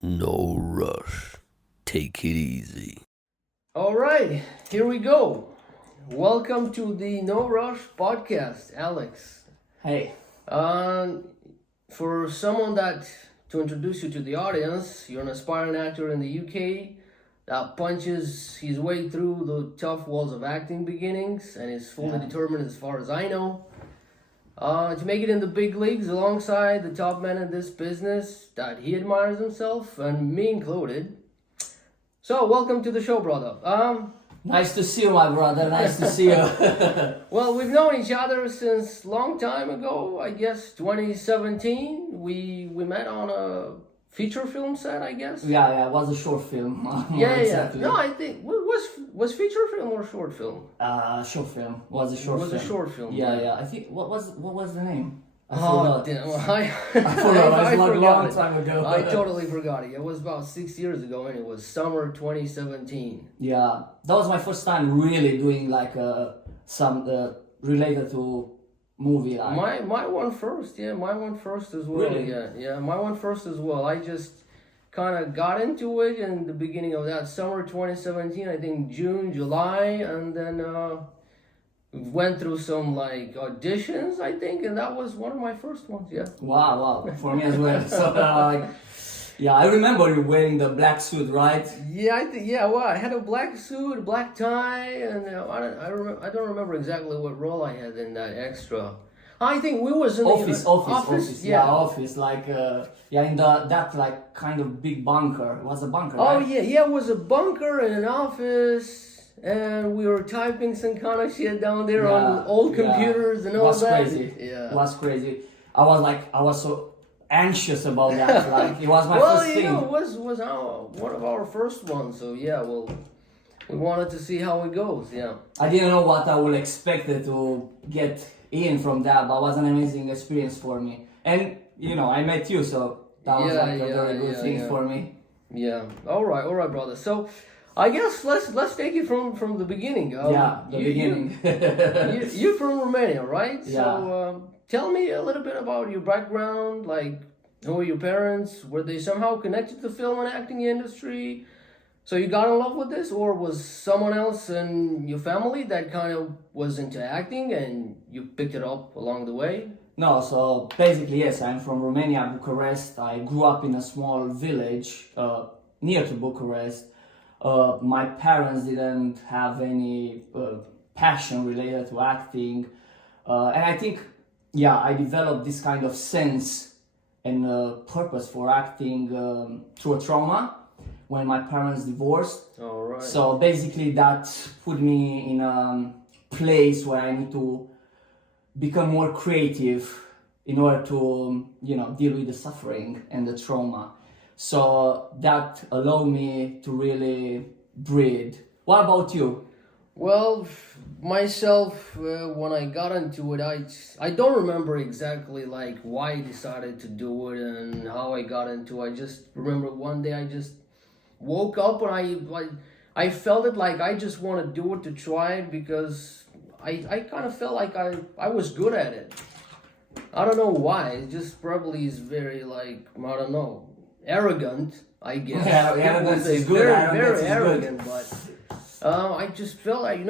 No rush. Take it easy. All right, here we go. Welcome to the No Rush podcast, Alex. Hey, Um, for someone that to introduce you to the audience, you're an aspiring actor in the UK that punches his way through the tough walls of acting beginnings and is fully determined, as far as I know, to make it in the big leagues alongside the top men in this business that he admires himself, and me included. So, welcome to the show, brother. nice to see you, my brother. Nice to see you. Well, we've known each other since long time ago. I guess 2017. We met on a feature film set, I guess. yeah, it was a short film. Yeah. exactly. No, I think was feature film or short film? Short film. Was a short It was film. a short film. Yeah. I think what was the name? I Oh, forgot. damn. I forgot. It was like a long it. time ago. I totally forgot it. It was about 6 years ago, and it was summer 2017. Yeah, that was my first time really doing like some related to movie. Like. My one first, yeah, my one first as well. Really? Yeah, my one first as well. I just kind of got into it in the beginning of that summer 2017. I think June, July, and then went through some like auditions, I think, and that was one of my first ones. Yeah. Wow, for me as well. So yeah, I remember you wearing the black suit, right? Yeah, well, I had a black suit, black tie, and I don't remember exactly what role I had in that extra. I think we was in Office. the Yeah, office. Like, in that like kind of big bunker. It was a bunker. Oh right? yeah, it was a bunker in an office, and we were typing some kind of shit down there on old computers and all was that. Crazy. Yeah, It was crazy. I was so anxious about that. Like, it was my well, first thing. it was one of our first ones. So yeah, well, we wanted to see how it goes. Yeah. I didn't know what I would expect to get in from that, but it was an amazing experience for me. And I met you, so that was like a very good thing for me. Yeah. All right, brother. So, I guess let's take it from the beginning. The beginning. You're from Romania, right? Yeah. So, tell me a little bit about your background. Like, who were your parents? Were they somehow connected to the film and acting industry? So you got in love with this, or was someone else in your family that kind of was into acting and you picked it up along the way? No, so basically, yes, I'm from Romania, Bucharest. I grew up in a small village near to Bucharest. My parents didn't have any passion related to acting. And I think, I developed this kind of sense and purpose for acting through a trauma when my parents divorced. All right. So basically that put me in a place where I need to become more creative in order to, deal with the suffering and the trauma. So that allowed me to really breathe. What about you? Well, myself, when I got into it, I don't remember exactly like why I decided to do it and how I got into it. I just remember one day I just woke up and I felt it like I just want to do it to try it because I kind of felt like I was good at it. I don't know why. It just probably is very like, I don't know, arrogant, I guess. Yeah, arrogance is good. Very arrogant, but I just felt like,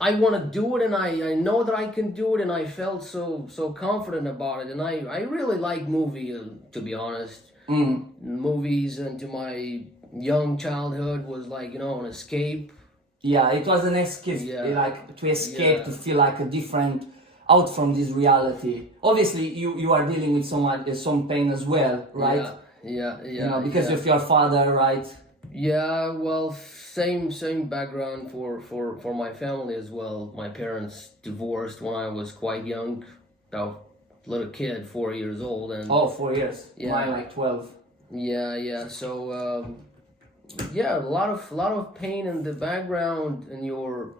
I want to do it, and I know that I can do it, and I felt so confident about it, and I really like movie, to be honest. Movies into my young childhood was like, an escape. Yeah, it was an escape, like to escape, to feel like a different out from this reality. Obviously, you are dealing with some pain as well, right? Yeah. Because of your father, right? Yeah, well, same background for my family as well. My parents divorced when I was quite young, about little kid, 4 years old, and 4 years. Yeah. Mine like 12. Yeah. So a lot of pain in the background in your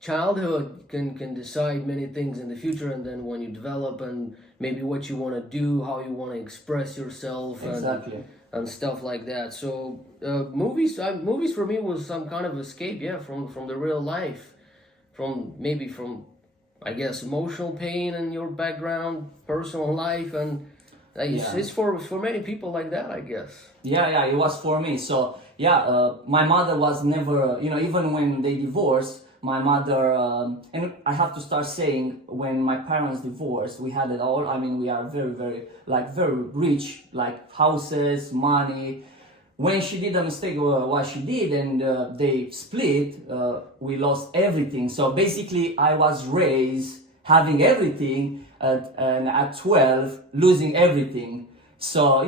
childhood can decide many things in the future, and then when you develop and maybe what you want to do, how you want to express yourself, Exactly. and stuff like that. So movies for me was some kind of escape, from the real life, from I guess emotional pain in your background, personal life, and It's for many people like that, I guess. Yeah, it was for me. So yeah, my mother was never, even when they divorced, my mother, and I have to start saying, when my parents divorced, we had it all. I mean, we are very, very, very rich, like houses, money. When she did a mistake, what she did, and they split, we lost everything. So basically, I was raised having everything, and at 12, losing everything. So,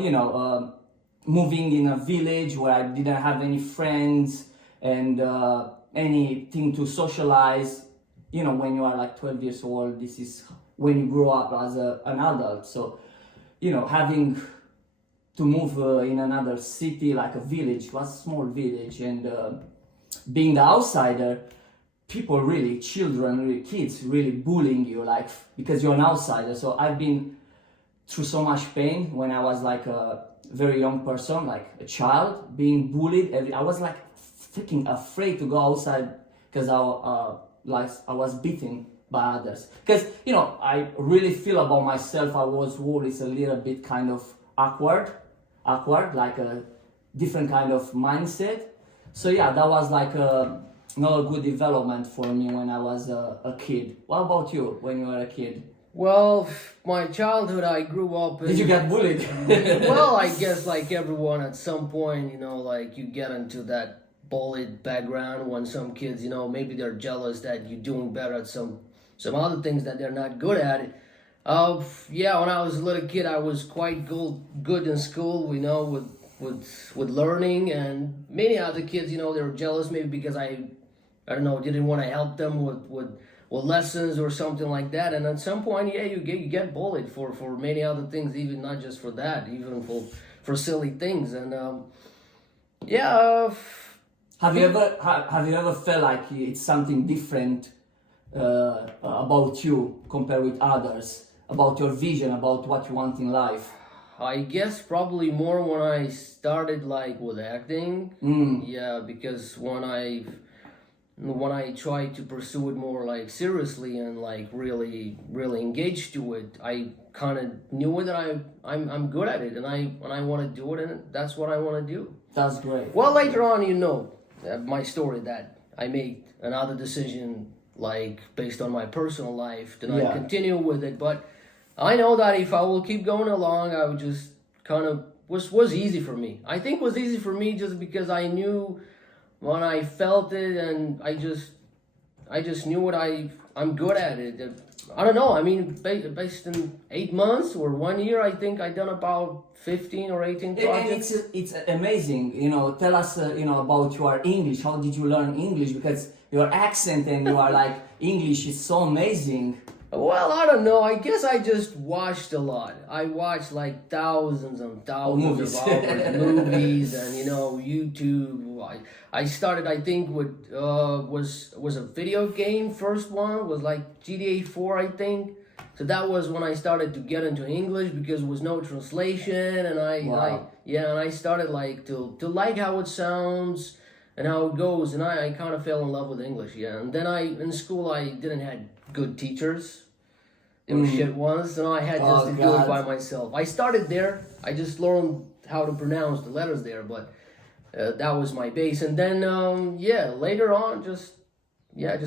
moving in a village where I didn't have any friends and anything to socialize. When you are like 12 years old, this is when you grow up as an adult. So, having to move in another city, like a village, was a small village, and being the outsider, people really, children, really, kids really bullying you, like, because you're an outsider. So I've been through so much pain when I was like a very young person, like a child, being bullied. I was like freaking afraid to go outside because I was beaten by others. Because, I really feel about myself, I was always a little bit kind of awkward, like a different kind of mindset. So yeah, that was like not a good development for me when I was a kid. What about you when you were a kid? Well, my childhood, I grew up in... Did you get bullied? Well, I guess like everyone at some point, like you get into that bullied background when some kids, maybe they're jealous that you're doing better at some other things that they're not good at. Yeah, when I was a little kid, I was quite good in school, with learning, and many other kids, they were jealous maybe because I don't know, didn't want to help them with lessons or something like that. And at some point, yeah, you get bullied for many other things, even not just for that, even for silly things. And yeah. Have you ever felt like it's something different about you compared with others, about your vision, about what you want in life? I guess probably more when I started like with acting. Yeah, because when I tried to pursue it more like seriously and like really engaged to it, I kind of knew that I'm good at it, and I want to do it, and that's what I want to do. That's great. Well, later on, my story, that I made another decision like based on my personal life, then I continue with it. But I know that if I will keep going along, I would just kind of was easy for me. I think it was easy for me just because I knew when I felt it, and I just knew what I'm good at it. I don't know. I mean, based in 8 months or 1 year, I think I done about 15 or 18 projects. And it's amazing. Tell us about your English. How did you learn English? Because your accent and you are like English is so amazing. Well, I don't know. I guess I just watched a lot. I watched like thousands and thousands of hours movies and YouTube. I started, I think, with was a video game. First one was like GTA 4, I think. So that was when I started to get into English because there was no translation, and I started like to like how it sounds and how it goes, and I kind of fell in love with English. Yeah, and then in school I didn't have good teachers. They were shit ones, and I had just to do it by myself. I started there. I just learned how to pronounce the letters there, but that was my base. And then later on, just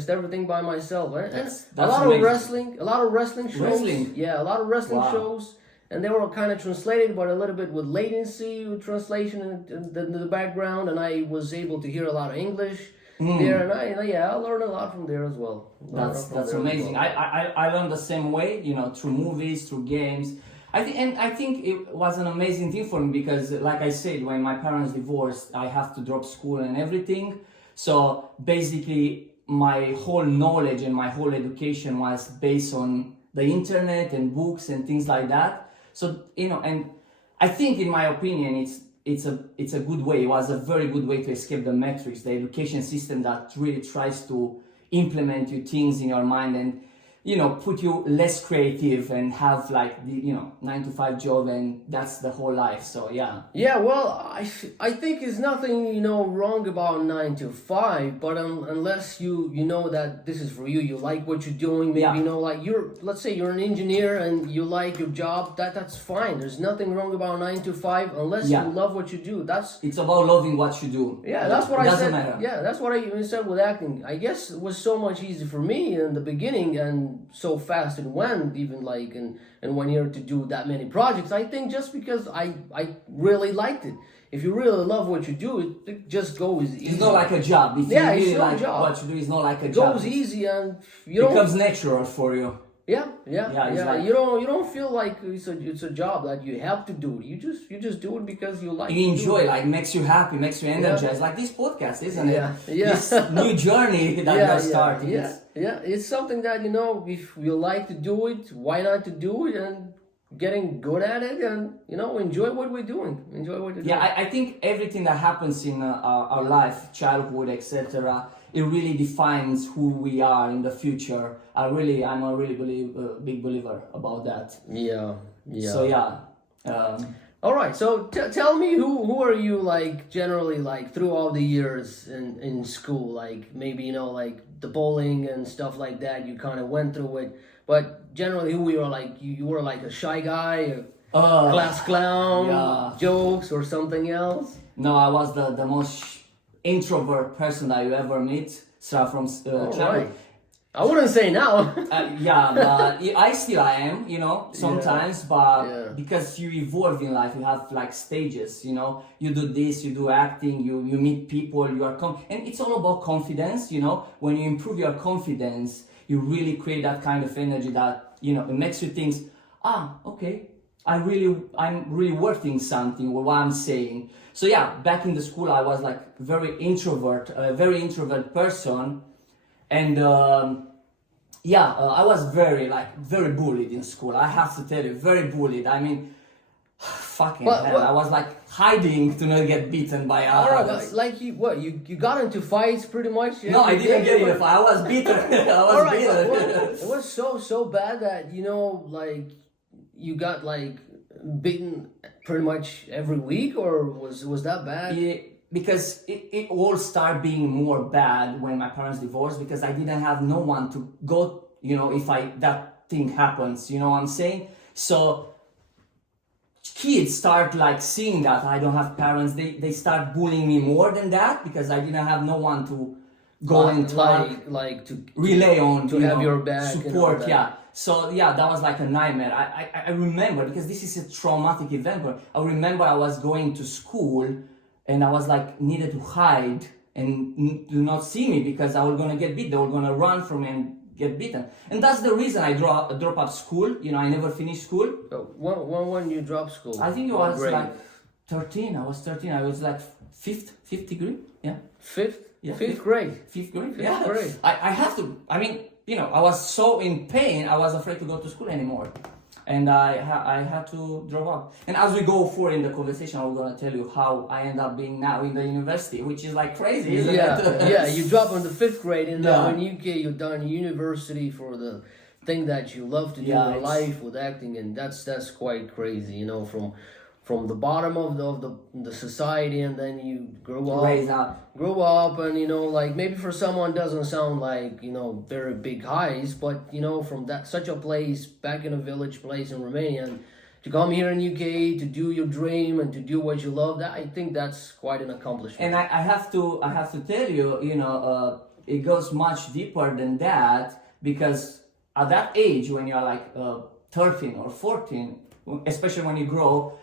everything by myself. That's a lot amazing. A lot of wrestling shows. Yeah, a lot of wrestling shows, and they were kind of translated, but a little bit with latency, with translation in the background, and I was able to hear a lot of English there, and I learned a lot from there as well. That's amazing. I learned the same way, through movies, through games. I think it was an amazing thing for me because, like I said, when my parents divorced, I have to drop school and everything. So basically, my whole knowledge and my whole education was based on the internet and books and things like that. So and I think, in my opinion, it's a good way. It was a very good way to escape the matrix, the education system that really tries to implement you things in your mind. And put you less creative and have like the 9 to 5 job, and that's the whole life. So yeah. Yeah, well, I think there's nothing wrong about 9 to 5, but unless you know that this is for you, you like what you're doing. Maybe Yeah. like let's say you're an engineer and you like your job. That's fine. There's nothing wrong about 9 to 5 unless Yeah. you love what you do. It's about loving what you do. Yeah, that's what It I doesn't said. matter. Yeah, that's what I even said with acting. I guess it was so much easier for me in the beginning, and so fast it went, even like in 1 year to do that many projects. I think just because I really liked it. If you really love what you do, it just goes easy. It's not like a job. If Yeah, you it's really not a like job. what you do, it's not like a It job. goes easy, and It you don't. becomes natural for you. Yeah. it's like- You don't feel like it's a job that you have to do. You just do it because you like. You to do enjoy, it. like makes you happy, makes you energized. Like this podcast, isn't it? Yeah. This new journey that you're starting. Yeah. It's something that if you like to do it, why not to do it, and getting good at it, and enjoy what we're doing. Enjoy what you're doing. Yeah, I think everything that happens in our life, childhood, etc., it really defines who we are in the future. I'm a really big believer about that. Yeah. So yeah. All right. So tell me, who are you like generally like throughout the years in school? Like maybe like the bowling and stuff like that. You kind of went through it, but generally, who you are like? You were like a shy guy, a class clown, yeah. jokes, or something else? No, I was the most introvert person that you ever meet. So from childhood. Right. I wouldn't say now. Yeah, but I am, sometimes, but Yeah. because you evolve in life, you have like stages, you do this, you do acting, you meet people, you are and it's all about confidence, when you improve your confidence, you really create that kind of energy that, it makes you think, okay, I'm really worth something with what I'm saying. So yeah, back in the school, I was like a very introvert person. And I was very bullied in school. I have to tell you, very bullied. I mean, fucking hell. I was like hiding to not get beaten by others. Alright, like you got into fights pretty much? No, I didn't get in a fight. I was beaten. It was so bad that like you got like beaten pretty much every week, or was that bad? Yeah, because it all started being more bad when my parents divorced, because I didn't have no one to go, if that thing happens, you know what I'm saying? So kids start like seeing that I don't have parents, they start bullying me more than that, because I didn't have no one to go and talk, like to relay on, to have your back, support, yeah. So yeah, that was like a nightmare. I remember, because this is a traumatic event, but I remember I was going to school and I was like needed to hide and do not see me, because I was gonna get beat. They were gonna run from me and get beaten. And that's the reason I drop out school. I never finished school. When you dropped school? I think it was like 13. I was 13. I was like fifth degree. Yeah. Fifth? Yeah, fifth grade. Fifth grade? Fifth Yeah. grade. I have to, I was so in pain, I was afraid to go to school anymore. And I had to drop out. And as we go forward in the conversation, I'm going to tell you how I end up being now in the university, which is like crazy, isn't it? Yeah, you drop in the fifth grade, and Yeah. then when you're done university for the thing that you love to do in life with acting, and that's quite crazy, from the bottom of the society, and then you grow up, and like maybe for someone doesn't sound like very big highs, but from such a place back in a village place in Romania, and to come here in UK to do your dream and to do what you love, that I think that's quite an accomplishment. And I have to tell you, it goes much deeper than that, because at that age, when you're like 13 or 14, especially when you grow,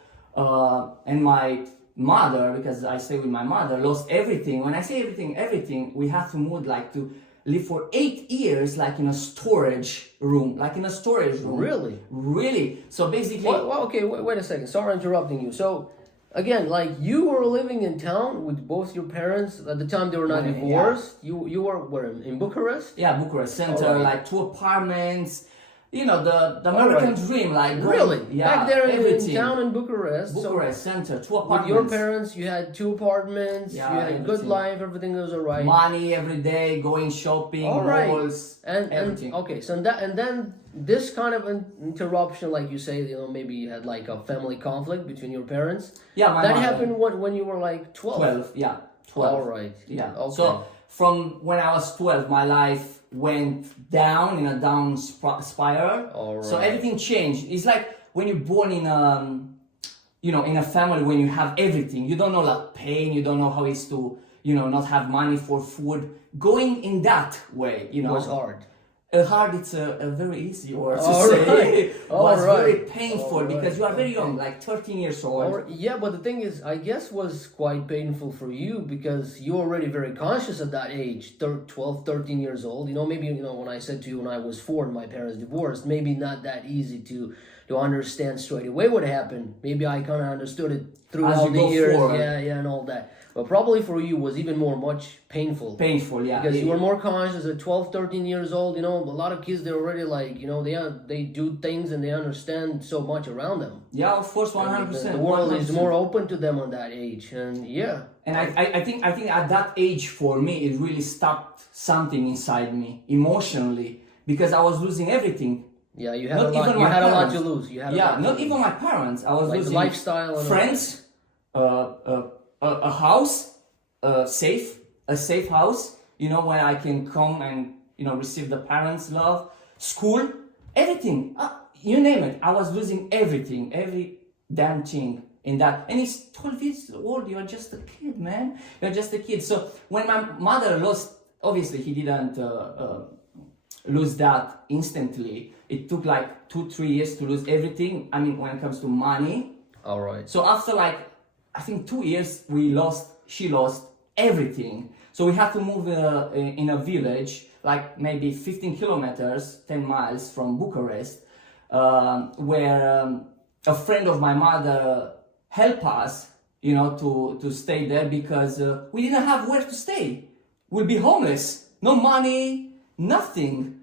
and my mother, because I stay with my mother, lost everything. When I say everything, we have to move to live for 8 years in a storage room, Really? Really. So basically... Well, okay, wait a second. Sorry interrupting you. So, again, you were living in town with both your parents at the time they were not divorced. Yeah. You were where, in Bucharest? Yeah, Bucharest Center, 2 apartments. you know, the American dream, like Really? yeah, Back there in everything. town in Bucharest. Bucharest center, 2 With apartments. your parents, you had 2 apartments, Yeah, you had a good everything. life, everything was alright. Money every day, going shopping, All right. malls, And everything. okay, so then this kind of an interruption, like you say, you know, maybe you had like a family conflict between your parents. Yeah, my That mother. happened when you were like 12. 12, yeah, 12. All right. Yeah. Okay. So from when I was 12, my life went down in a down spiral. All So right. everything changed. It's like when you're born in you know, in a family when you have everything. You don't know like pain. You don't know how it's to, you know, not have money for food. Going in that way, you know, was hard. Hard. It's a very easy word to All say. right. All was right. very painful All because right. you are very young, like 13 years old. Yeah, but the thing is, I guess was quite painful for you because you're already very conscious at that age, 12, 13 years old. You know, maybe, you know, when I said to you when I was 4 and my parents divorced, maybe not that easy to understand straight away what happened. Maybe I kind of understood it throughout you the go years. forward. Yeah, and all that. But probably for you was even much painful. Painful, yeah. Because you were more conscious at 12, 13 years old. You know, a lot of kids, they're already like, you know, they do things and they understand so much around them. Yeah, of course, 100%. The world is 100%. more open to them on that age. And yeah. And I think at that age for me it really stopped something inside me emotionally because I was losing everything. Yeah, you had Not a lot. even You my had a lot parents. to lose. You had a Yeah, lot not to even lose. my parents. I was Like losing lifestyle and friends, a house, a safe house. You know where I can come and you know receive the parents' love, school, everything. You name it. I was losing everything, every damn thing in that. And he's 12 years old. You're just a kid, man. You're just a kid. So when my mother lost, obviously he didn't lose that instantly. It took like 2-3 years to lose everything. I mean, when it comes to money. All right. So after like, I think 2 years, she lost everything. So we had to move in a village, like maybe 15 kilometers, 10 miles from Bucharest, where a friend of my mother helped us, you know, to stay there because we didn't have where to stay. We'll be homeless, no money, nothing.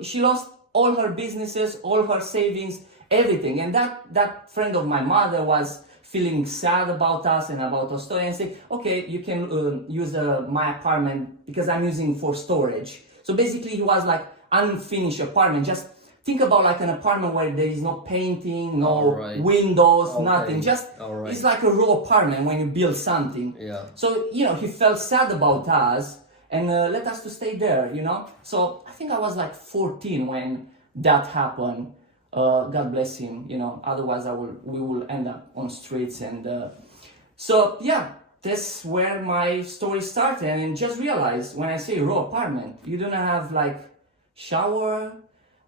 She lost all her businesses, all her savings, everything. And that friend of my mother was feeling sad about us and about our story and say, okay, you can use my apartment because I'm using for storage. So basically he was like unfinished apartment. Just think about like an apartment where there is no painting, no windows, nothing. Just it's like a raw apartment when you build something. Yeah. So, you know, he felt sad about us and let us to stay there, you know. So I think I was like 14 when that happened. God bless him, you know. Otherwise, we will end up on streets. And so yeah, that's where my story started. And just realized when I say raw apartment, you don't have like shower.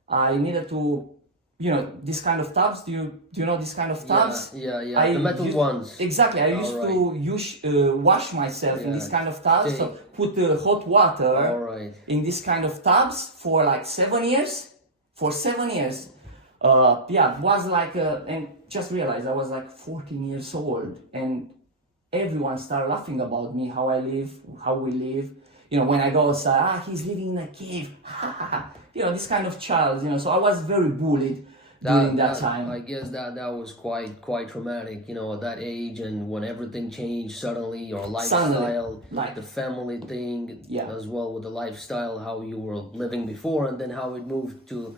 I needed to, you know, this kind of tubs. Do you know this kind of tubs? Yeah. The metal ones. Exactly. I used to wash myself in this kind of tubs. So put hot water in this kind of tubs for like 7 years. For 7 years. Was like, and just realized I was like 14 years old, and everyone started laughing about me, how I live, how we live. You know, when I go outside, he's living in a cave. You know, this kind of child. You know, so I was very bullied during that time. I guess that was quite traumatic. You know, at that age, and when everything changed suddenly, your lifestyle, like the family thing, as well with the lifestyle, how you were living before, and then how it moved to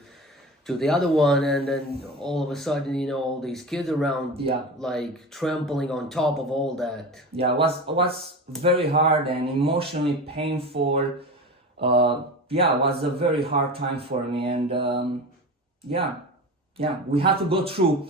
the other one, and then all of a sudden, you know, all these kids around, like trampling on top of all that. Yeah, it was very hard and emotionally painful. It was a very hard time for me, and we had to go through.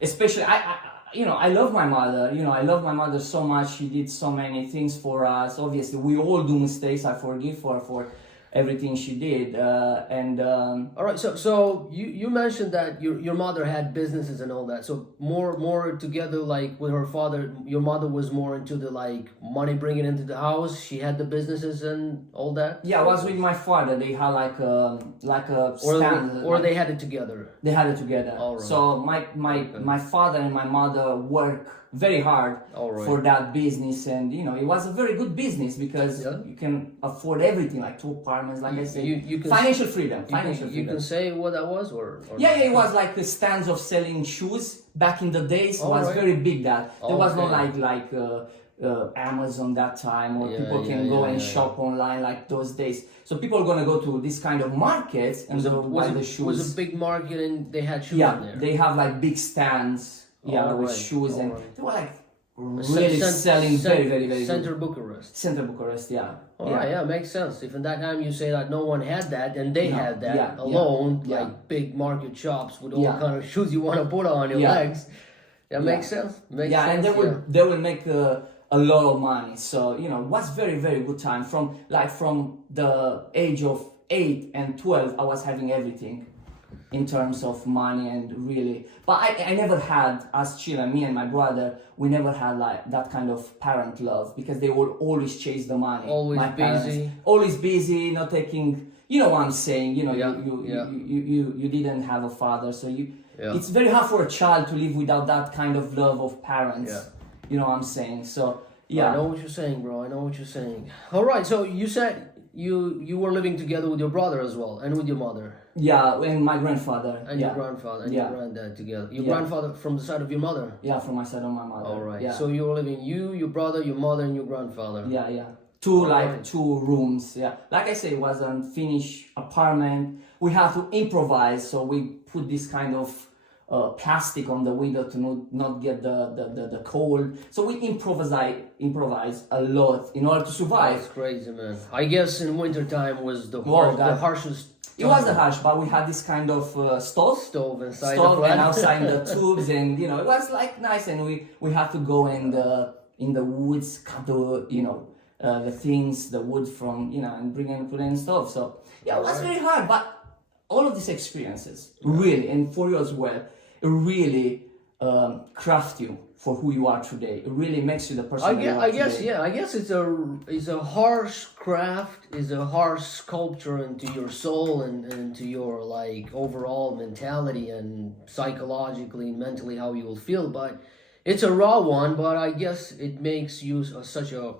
Especially, I love my mother. You know, I love my mother so much. She did so many things for us. Obviously, we all do mistakes. I forgive her for everything she did, all right, so you mentioned that your mother had businesses and all that, so more together, like with her father, your mother was more into the like money bringing into the house. She had the businesses and all that. I was with my father. They had like a stand, or they had it together. They had it together. All right. So my father and my mother work very hard All right. for that business, and it was a very good business because you can afford everything, like 2 apartments, like I said. You can financial freedom. You can say what that was, or Yeah, it was like the stands of selling shoes back in the days. It was right. very big. That there was no Okay. like Amazon that time, or people can go and shop online like those days. So people are gonna go to this kind of markets and they'll buy the shoes. Was a big market and they had shoes in Yeah, there. they have like big stands. Yeah, with Alright, shoes, and alright. they were like really selling very Center good. Bucharest. Center Bucharest, yeah. All right, yeah, makes sense. If in that time you say that no one had that and they had that yeah, alone, yeah. like big market shops with all Yeah. kind of shoes you want to put on your Yeah. legs, that makes sense. Makes Yeah, sense. and they will make a lot of money. So it was very good time. From the age of 8 and 12, I was having everything in terms of money, and really. But I never had, as children, me and my brother, we never had like that kind of parent love, because they would always chase the money. Always my parents, busy. always busy, not taking. You know what I'm saying? Yeah, You didn't have a father, so Yeah. it's very hard for a child to live without that kind of love of parents. Yeah. You know what I'm saying? So I yeah. know what you're saying, bro. I know what you're saying. All right, so you said you were living together with your brother as well, and with your mother, Yeah, and my grandfather. and yeah. your grandfather, and your granddad together. Your Yeah. grandfather from the side of your mother. Yeah, from my side of my mother. All right. Yeah. So you were living your brother, your mother, and your grandfather. Yeah. Two Alright. 2 rooms. Yeah. Like I say, it was an finished apartment. We had to improvise, so we put this kind of plastic on the window to not get the cold. So we improvise a lot in order to survive. That's crazy, man. I guess in winter time was the harshest. It was a harsh, but we had this kind of stove inside the and flat. outside the tubes, and it was like nice, and we had to go in the woods, cut the things, the wood from and bring and put in stove. So yeah, it was very hard, but all of these experiences really, and for you as well, it really craft you for who you are today. It really makes you the person that you are I guess today. yeah. I guess it's a harsh craft, is a harsh sculpture into your soul and into your like overall mentality and psychologically and mentally how you will feel. But it's a raw one. But I guess it makes you such a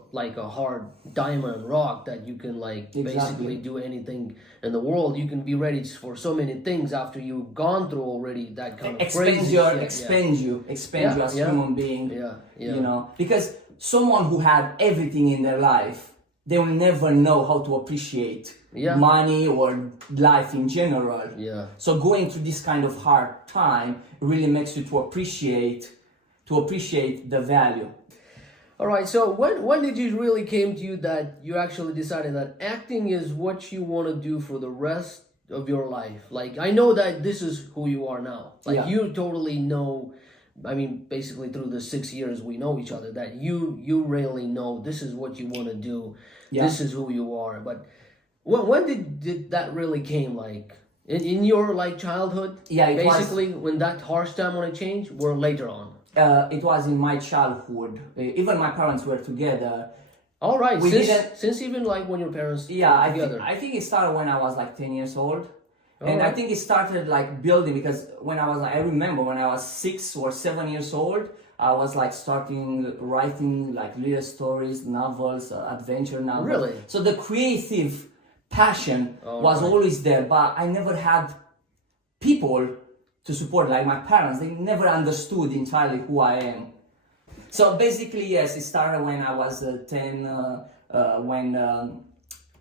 hard diamond rock that you can basically do anything in the world. You can be ready for so many things after you've gone through already that kind of crazy shit. Expand you as human being. Yeah. Because someone who had everything in their life, they will never know how to appreciate money or life in general. Yeah. So going through this kind of hard time really makes you to appreciate the value. All right. So when did it really came to you that you actually decided that acting is what you want to do for the rest of your life? Like, I know that this is who you are now. Like, you totally know. I mean, basically through the 6 years we know each other, that you really know this is what you want to do. Yeah. This is who you are. But when did that really came? Like in your childhood? Yeah, it basically when that harsh time want to change, or later on? It was in my childhood. Even my parents were together. All right. We Since even when your parents Yeah, were together. I think it started when I was 10 years old. And I think it started building, because when I remember when I was 6 or 7 years old, I was starting writing little stories, novels, adventure novels. Really? So the creative passion was always there, but I never had people to support, like my parents. They never understood entirely who I am. So basically, yes, it started when I was 10,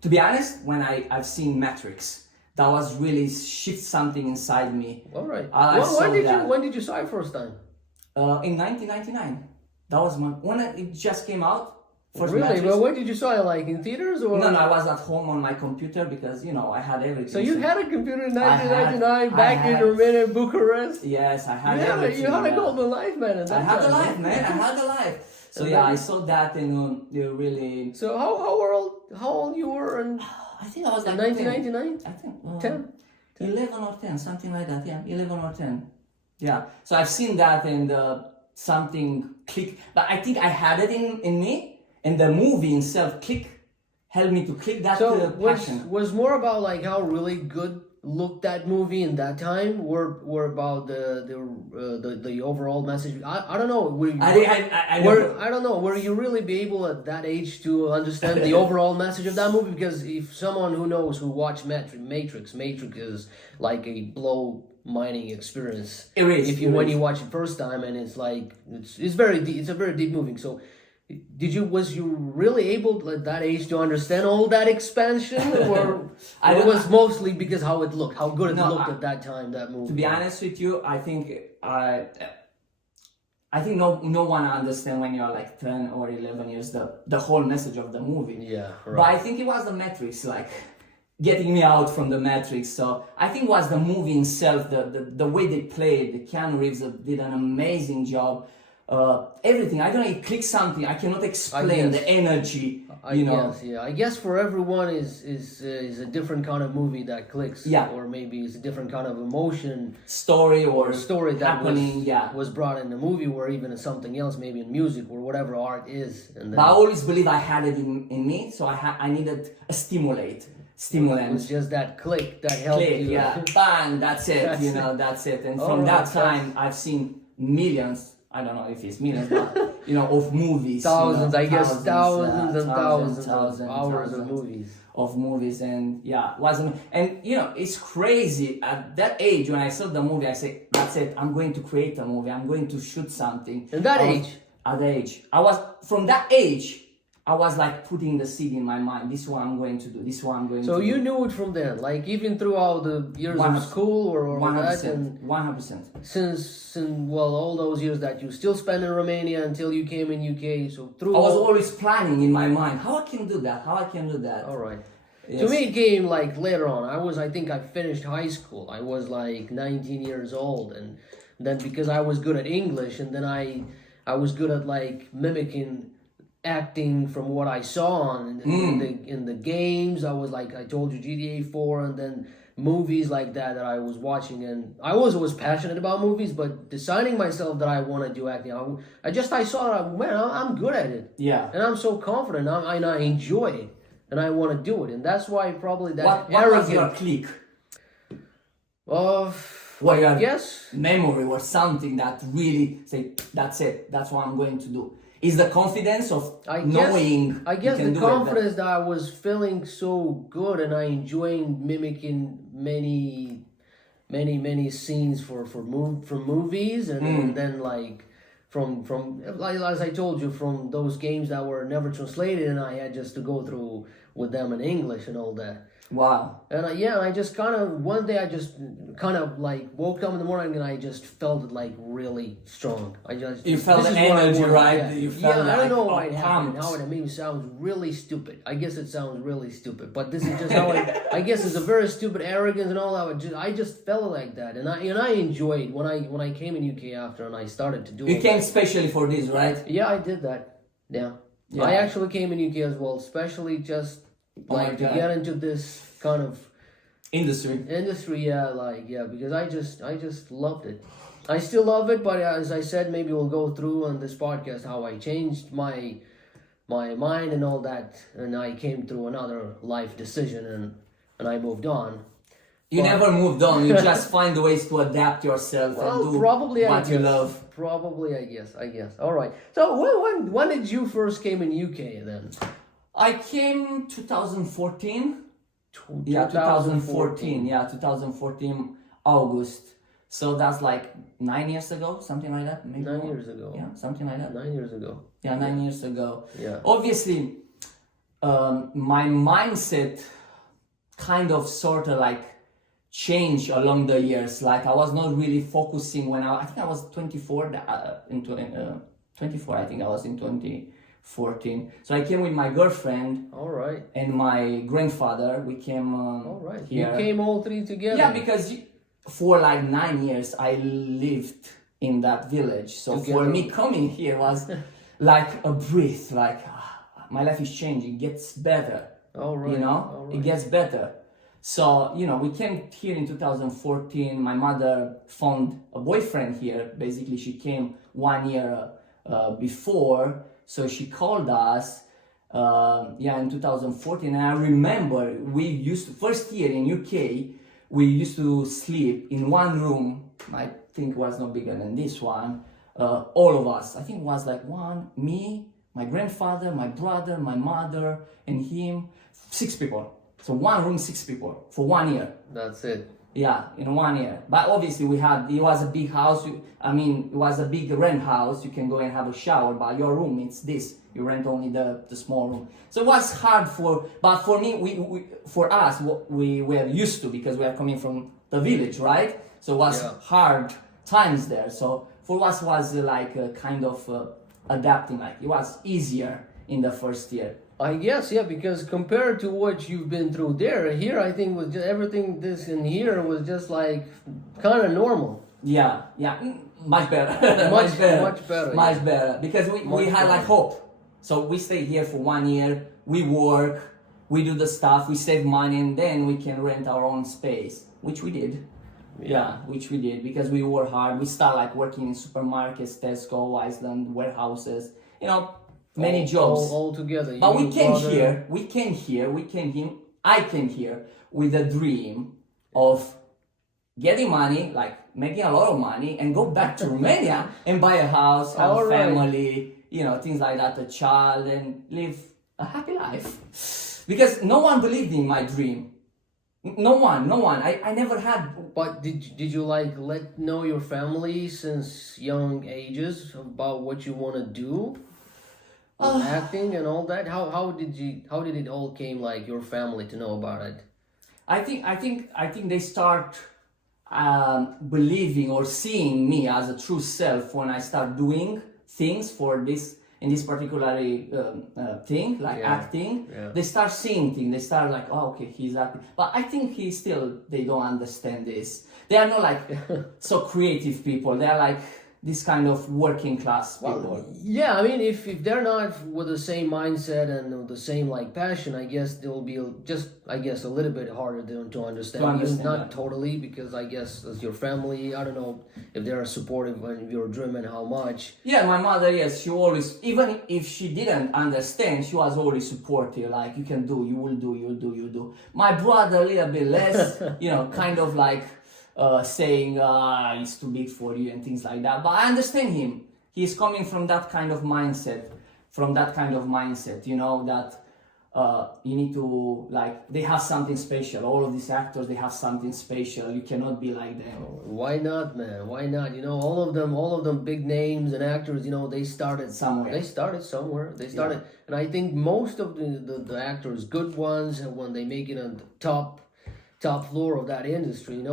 to be honest, when I've seen Matrix. That was really shift something inside me. All right. When did you saw it first time? In 1999. That was when it just came out. First Really? Matrix. Well, when did you saw it? In theaters or? No, I was at home on my computer, because I had everything. So you had a computer in I 1999 had- back I had- in Romania, Bucharest. Yes, I had everything. You had a man. golden life, man. At that I had time. the life, man. I had the life. So And yeah, then- I saw that, and you really. So how old you were in I think I was 1999? 10. I think 10. 11 or 10, something like that. Yeah, 11 or 10. Yeah. So I've seen that, and something clicked. But I think I had it in me, and the movie itself helped me to click that So passion. was more about how really good looked that movie in that time were about the overall message? I don't know. Were you, I don't know. Were you really be able at that age to understand the overall message of that movie? Because if someone who knows, who watched Matrix is like a blow mining experience. It is. If you when you watch it first time, and it's like it's very deep, it's a very deep movie. So was you really able at that age to understand all that expansion, or it was mostly because how it looked, how good it looked at that time, that movie? To be honest with you, I think no one understand when you're like 10 or 11 years the whole message of the movie. Yeah, right. But I think it was the Matrix, like getting me out from the Matrix. So I think it was the movie itself, the way they played. The Keanu Reeves did an amazing job. Everything, I don't know, it clicks something. I cannot explain the energy. I guess for everyone is a different kind of movie that clicks. Yeah. Or maybe it's a different kind of emotion, story that happening. Was brought in the movie, or even in something else, maybe in music or whatever art is. And then, but I always believe I had it in me, so I needed a stimulant. It was just that click that helped you. Yeah, bang, that's it. That's it. And from that time, I've seen millions. I don't know if it's millions, but of movies. Thousands of hours of movies, and it's crazy. At that age, when I saw the movie, I said, "That's it. I'm going to create a movie. I'm going to shoot something." At that age, from that age, I was like putting the seed in my mind. This is what I'm going to do. This is what I'm going to do. So you knew it from then, like even throughout the years of school or 100%, that, and 100%. Since all those years that you still spent in Romania until you came in UK. So I was always planning in my mind how I can do that. All right. Yes. To me, it came like later on. I think I finished high school. I was like 19 years old, and then because I was good at English, and then I was good at like mimicking acting from what I saw in the games. I was like, I told you, GTA 4, and then movies like that I was watching, and I was always passionate about movies, but deciding myself that I want to do acting, I saw that, man, I'm good at it. Yeah. And I'm so confident, and I enjoy it, and I want to do it, and that's why probably that what was your click? I guess memory or something that really say, that's it, that's what I'm going to do. Is the confidence of knowing? I guess the confidence that I was feeling so good, and I enjoying mimicking many scenes from movies, and then like from like as I told you, from those games that were never translated, and I had just to go through with them in English and all that. Wow. And I just kind of, one day I just kind of like woke up in the morning, and I just felt it like really strong. You felt the energy, right? Yeah. You felt I don't know why it happened. How it made me sound really stupid. I guess it sounds really stupid, but this is just how I guess it's a very stupid arrogance and all that. I just felt like that, and I enjoyed when I came in UK after, and I started to do it. You came specially for this, right? Yeah, I did that. Yeah. I actually came in UK as well, especially just to get into this kind of industry, because I just loved it. I still love it, but as I said, maybe we'll go through on this podcast how I changed my mind and all that, and I came through another life decision, and I moved on. You never moved on. You just find ways to adapt yourself and do what you love. Probably, I guess. All right. So when did you first came in UK then? I came 2014. 2014. Yeah, 2014 August. So that's like 9 years ago, something like that. Maybe 9 years ago. Yeah, something like that. 9 years ago. Yeah, 9 years ago. Yeah. Obviously, my mindset kind of sort of like changed along the years. Like I was not really focusing when I think I was 24. 24. I think I was in 2014. So I came with my girlfriend. All right. And my grandfather. We came. All right. Here. You came all three together. Yeah, because for like 9 years I lived in that village. So together. For me, coming here was like a breath. Like my life is changing. It gets better. All right. All right. It gets better. So we came here in 2014. My mother found a boyfriend here. Basically, she came 1 year before. So she called us, in 2014. And I remember we used to, first year in UK, we used to sleep in one room. I think it was no bigger than this one. All of us. I think it was like me, my grandfather, my brother, my mother, and him. 6 people. So one room, 6 people for 1 year. That's it. Yeah, in 1 year. But obviously it was a big house. It was a big rent house. You can go and have a shower, but your room, it's this. You rent only the small room. So it was hard but for me, for us, we were used to, because we are coming from the village, right? So it was hard times there. So for us was like a kind of adapting, like it was easier in the first year. I guess, yeah, because compared to what you've been through there, here I think was just everything this in here was just like kind of normal. Yeah, much better. Much better. Much better. Because we had like hope. So we stay here for 1 year, we work, we do the stuff, we save money, and then we can rent our own space, which we did. Yeah, which we did, because we work hard. We start like working in supermarkets, Tesco, Iceland, warehouses, many jobs. All together. But I came here with a dream of getting money, like making a lot of money, and go back to Romania and buy a house, have a family, things like that, a child, and live a happy life. Because no one believed in my dream. No one. I never had. But did you like let know your family since young ages about what you want to do? Acting and all that. How did it all came like your family to know about it? I think they start believing or seeing me as a true self when I start doing things for this in this particular thing, like acting. Yeah. They start seeing things. They start like, oh, okay, he's acting. But I think they don't understand this. They are not like so creative people. They are like this kind of working class people. Well, yeah, I mean, if they're not with the same mindset and the same like passion, I guess they'll be just, I guess, a little bit harder to understand. Even not totally, because I guess as your family, I don't know if they are supportive of your dream and how much. Yeah, my mother, yes, she always, even if she didn't understand, she was always supportive. Like, you can do, you will do, you'll do. My brother, a little bit less, kind of like, saying it's too big for you and things like that. But I understand him. He's coming from that kind of mindset, that you need to, like, they have something special. All of these actors, they have something special. You cannot be like them. Why not, man? Why not? All of them big names and actors, they started somewhere. And I think most of the actors, good ones, and when they make it on the top floor of that industry,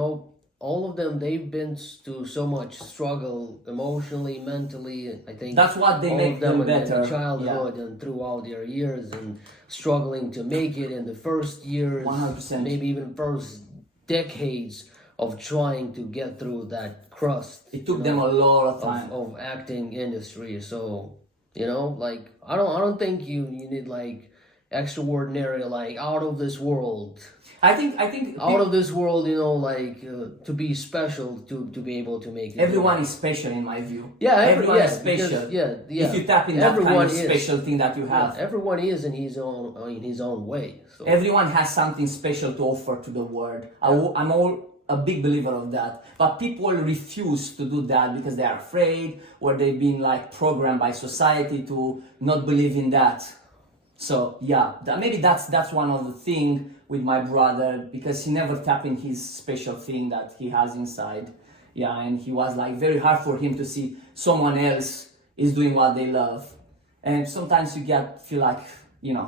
all of them, they've been through so much struggle emotionally, mentally. I think that's what they make them better. In childhood and throughout their years, and struggling to make it in the first years, 100%. Maybe even first decades of trying to get through that crust. It took them a lot of time of acting industry. So like I don't think you need like extraordinary, like out of this world. I think out of this world, to be special to be able to make it. Everyone is special in my view. Yeah, everyone is special. Because, if you tap in that kind of special thing that you have. Yeah, everyone is in his own way. So. Everyone has something special to offer to the world. I'm a big believer of that. But people refuse to do that because they are afraid, or they've been like programmed by society to not believe in that. So yeah, maybe that's one of the thing with my brother, because he never tapped in his special thing that he has inside. Yeah, and he was like very hard for him to see someone else is doing what they love. And sometimes you feel like,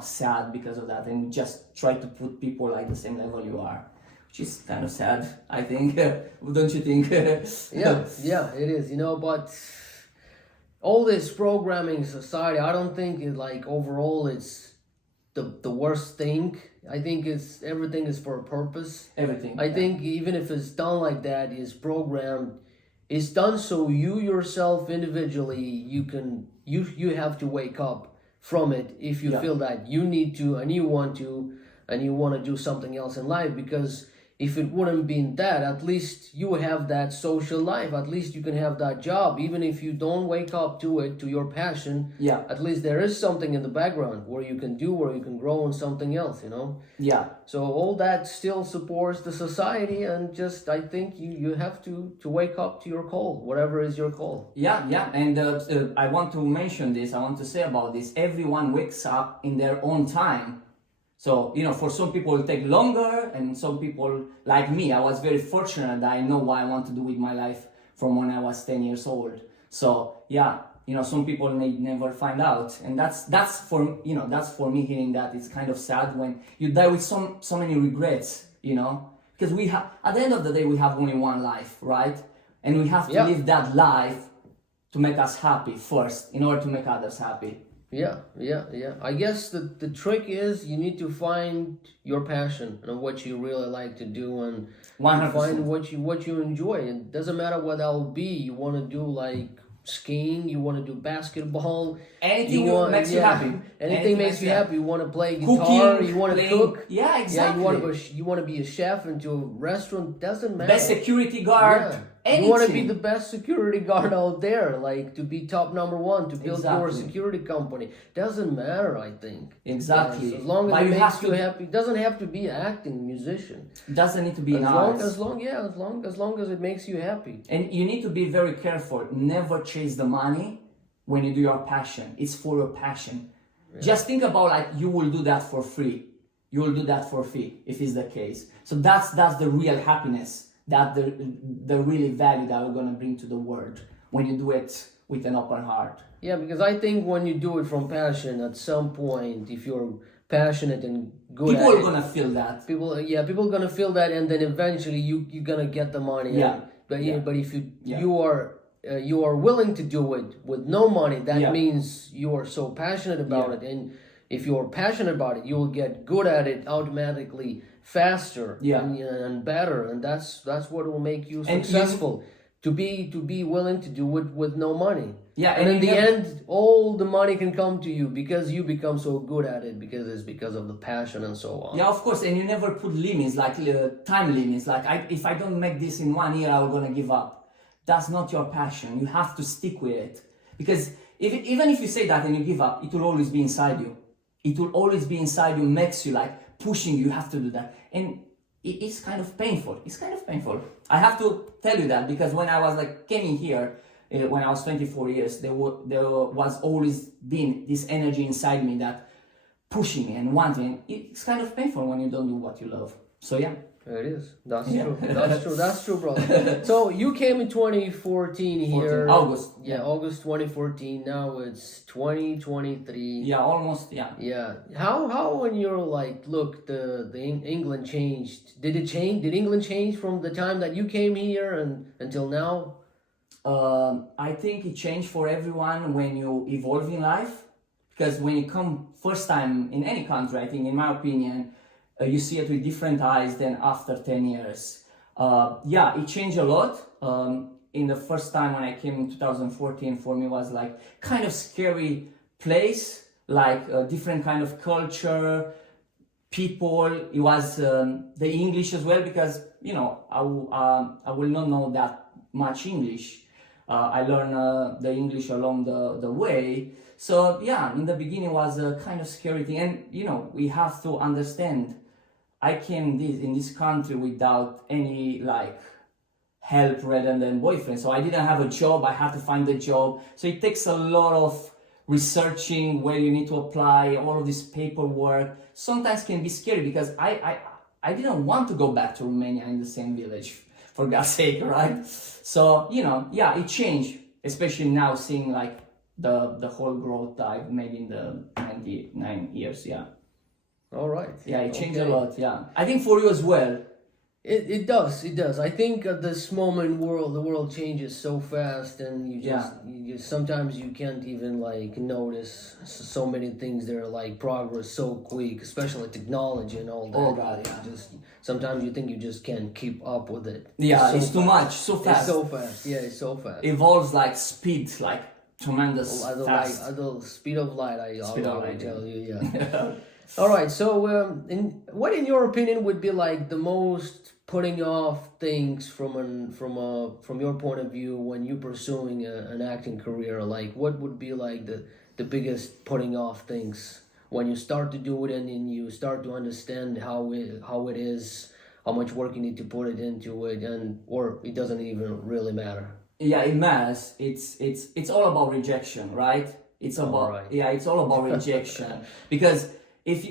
sad because of that, and just try to put people like the same level you are, which is kind of sad, I think. Don't you think? yeah, it is, but all this programming society, I don't think overall it's the worst thing. I think everything is for a purpose. Everything. I think even if it's done like that, is programmed, it's done so you yourself individually, you have to wake up from it if you feel that you need to and you want to do something else in life. Because if it wouldn't been that, at least you have that social life. At least you can have that job, even if you don't wake up to it, to your passion. Yeah. At least there is something in the background where you can do, where you can grow in something else. Yeah. So all that still supports the society, and just I think you have to wake up to your call, whatever is your call. Yeah, and I want to mention this. I want to say about this. Everyone wakes up in their own time. So, for some people it will take longer, and some people, like me, I was very fortunate that I know what I want to do with my life from when I was 10 years old. So, yeah, some people may never find out. And that's for me hearing that. It's kind of sad when you die with so many regrets, because at the end of the day, we have only one life, right? And we have to live that life to make us happy first, in order to make others happy. Yeah. I guess the trick is you need to find your passion and what you really like to do, and 100%. find what you enjoy. It doesn't matter what that'll be. You want to do like skiing, you want to do basketball, anything makes you happy. Anything makes you happy. You want to play guitar, cooking, you want to cook. Yeah, exactly. Yeah, you want to be a chef into a restaurant. Doesn't matter. Best security guard. Yeah. Anything. You want to be the best security guard out there, like to be top #1, to build your security company. Doesn't matter, I think. Exactly. As long as it makes you happy. It doesn't have to be acting, musician. Doesn't need to be as long as it makes you happy. And you need to be very careful. Never chase the money when you do your passion. It's for your passion. Yeah. Just think about like you will do that for free. You will do that for free if it's the case. So that's the real happiness. That the really value that we're gonna bring to the world when you do it with an open heart. Yeah, because I think when you do it from passion, at some point, if you're passionate and good people at are gonna feel that. People are gonna feel that, and then eventually you're gonna get the money. Yeah. But if you are willing to do it with no money, that means you are so passionate about it, and if you're passionate about it, you will get good at it automatically, faster and better, and that's what will make you successful. To be willing to do it with no money. Yeah, and in the end, all the money can come to you because you become so good at it, because of the passion and so on. Yeah, of course, and you never put limits, like time limits. Like if I don't make this in 1 year, I'm gonna give up. That's not your passion. You have to stick with it, because even if you say that and you give up, it will always be inside you. It will always be inside you, makes you like pushing you have to do that, and it's kind of painful. I have to tell you that, because when I was like came in here when I was 24 years, there was always been this energy inside me that pushing me and wanting. It's kind of painful when you don't do what you love. So yeah. It is. That's true. That's true, brother. So you came in 2014 here. August. Yeah, August 2014. Now it's 2023. Yeah, almost. Yeah. Yeah. How when you're like, look, the England changed. Did it change? Did England change from the time that you came here and until now? I think it changed for everyone when you evolve in life, because when you come first time in any country, I think, in my opinion, you see it with different eyes than after 10 years. It changed a lot. In the first time when I came in 2014, for me was like kind of scary place, like a different kind of culture, people. It was the English as well, because I will not know that much English. I learned the English along the way. So yeah, in the beginning was a kind of scary thing, and we have to understand. I came in this country without any like help rather than boyfriend. So I didn't have a job. I had to find a job. So it takes a lot of researching where you need to apply, all of this paperwork. Sometimes can be scary, because I didn't want to go back to Romania in the same village, for God's sake, right? So, it changed, especially now seeing like the whole growth I've made in the 99 years, All right. Yeah, it changed a lot. Yeah, I think for you as well. It does. I think at this moment, the world changes so fast, and you sometimes you can't even like notice so many things. That are like progress so quick, especially technology and all that. Oh God, yeah. Sometimes you think you just can't keep up with it. Yeah, it's too much, so fast. It's so fast. Yeah, it's so fast. Evolves like speed, like tremendous fast. At the speed of light. I tell you, yeah. All right. So, what in your opinion would be like the most putting off things from your point of view when you're pursuing an acting career? Like, what would be like the biggest putting off things when you start to do it and then you start to understand how it is, how much work you need to put it into it, and or it doesn't even really matter. Yeah, it matters. It's all about rejection, right? It's about Right. yeah, it's all about rejection because if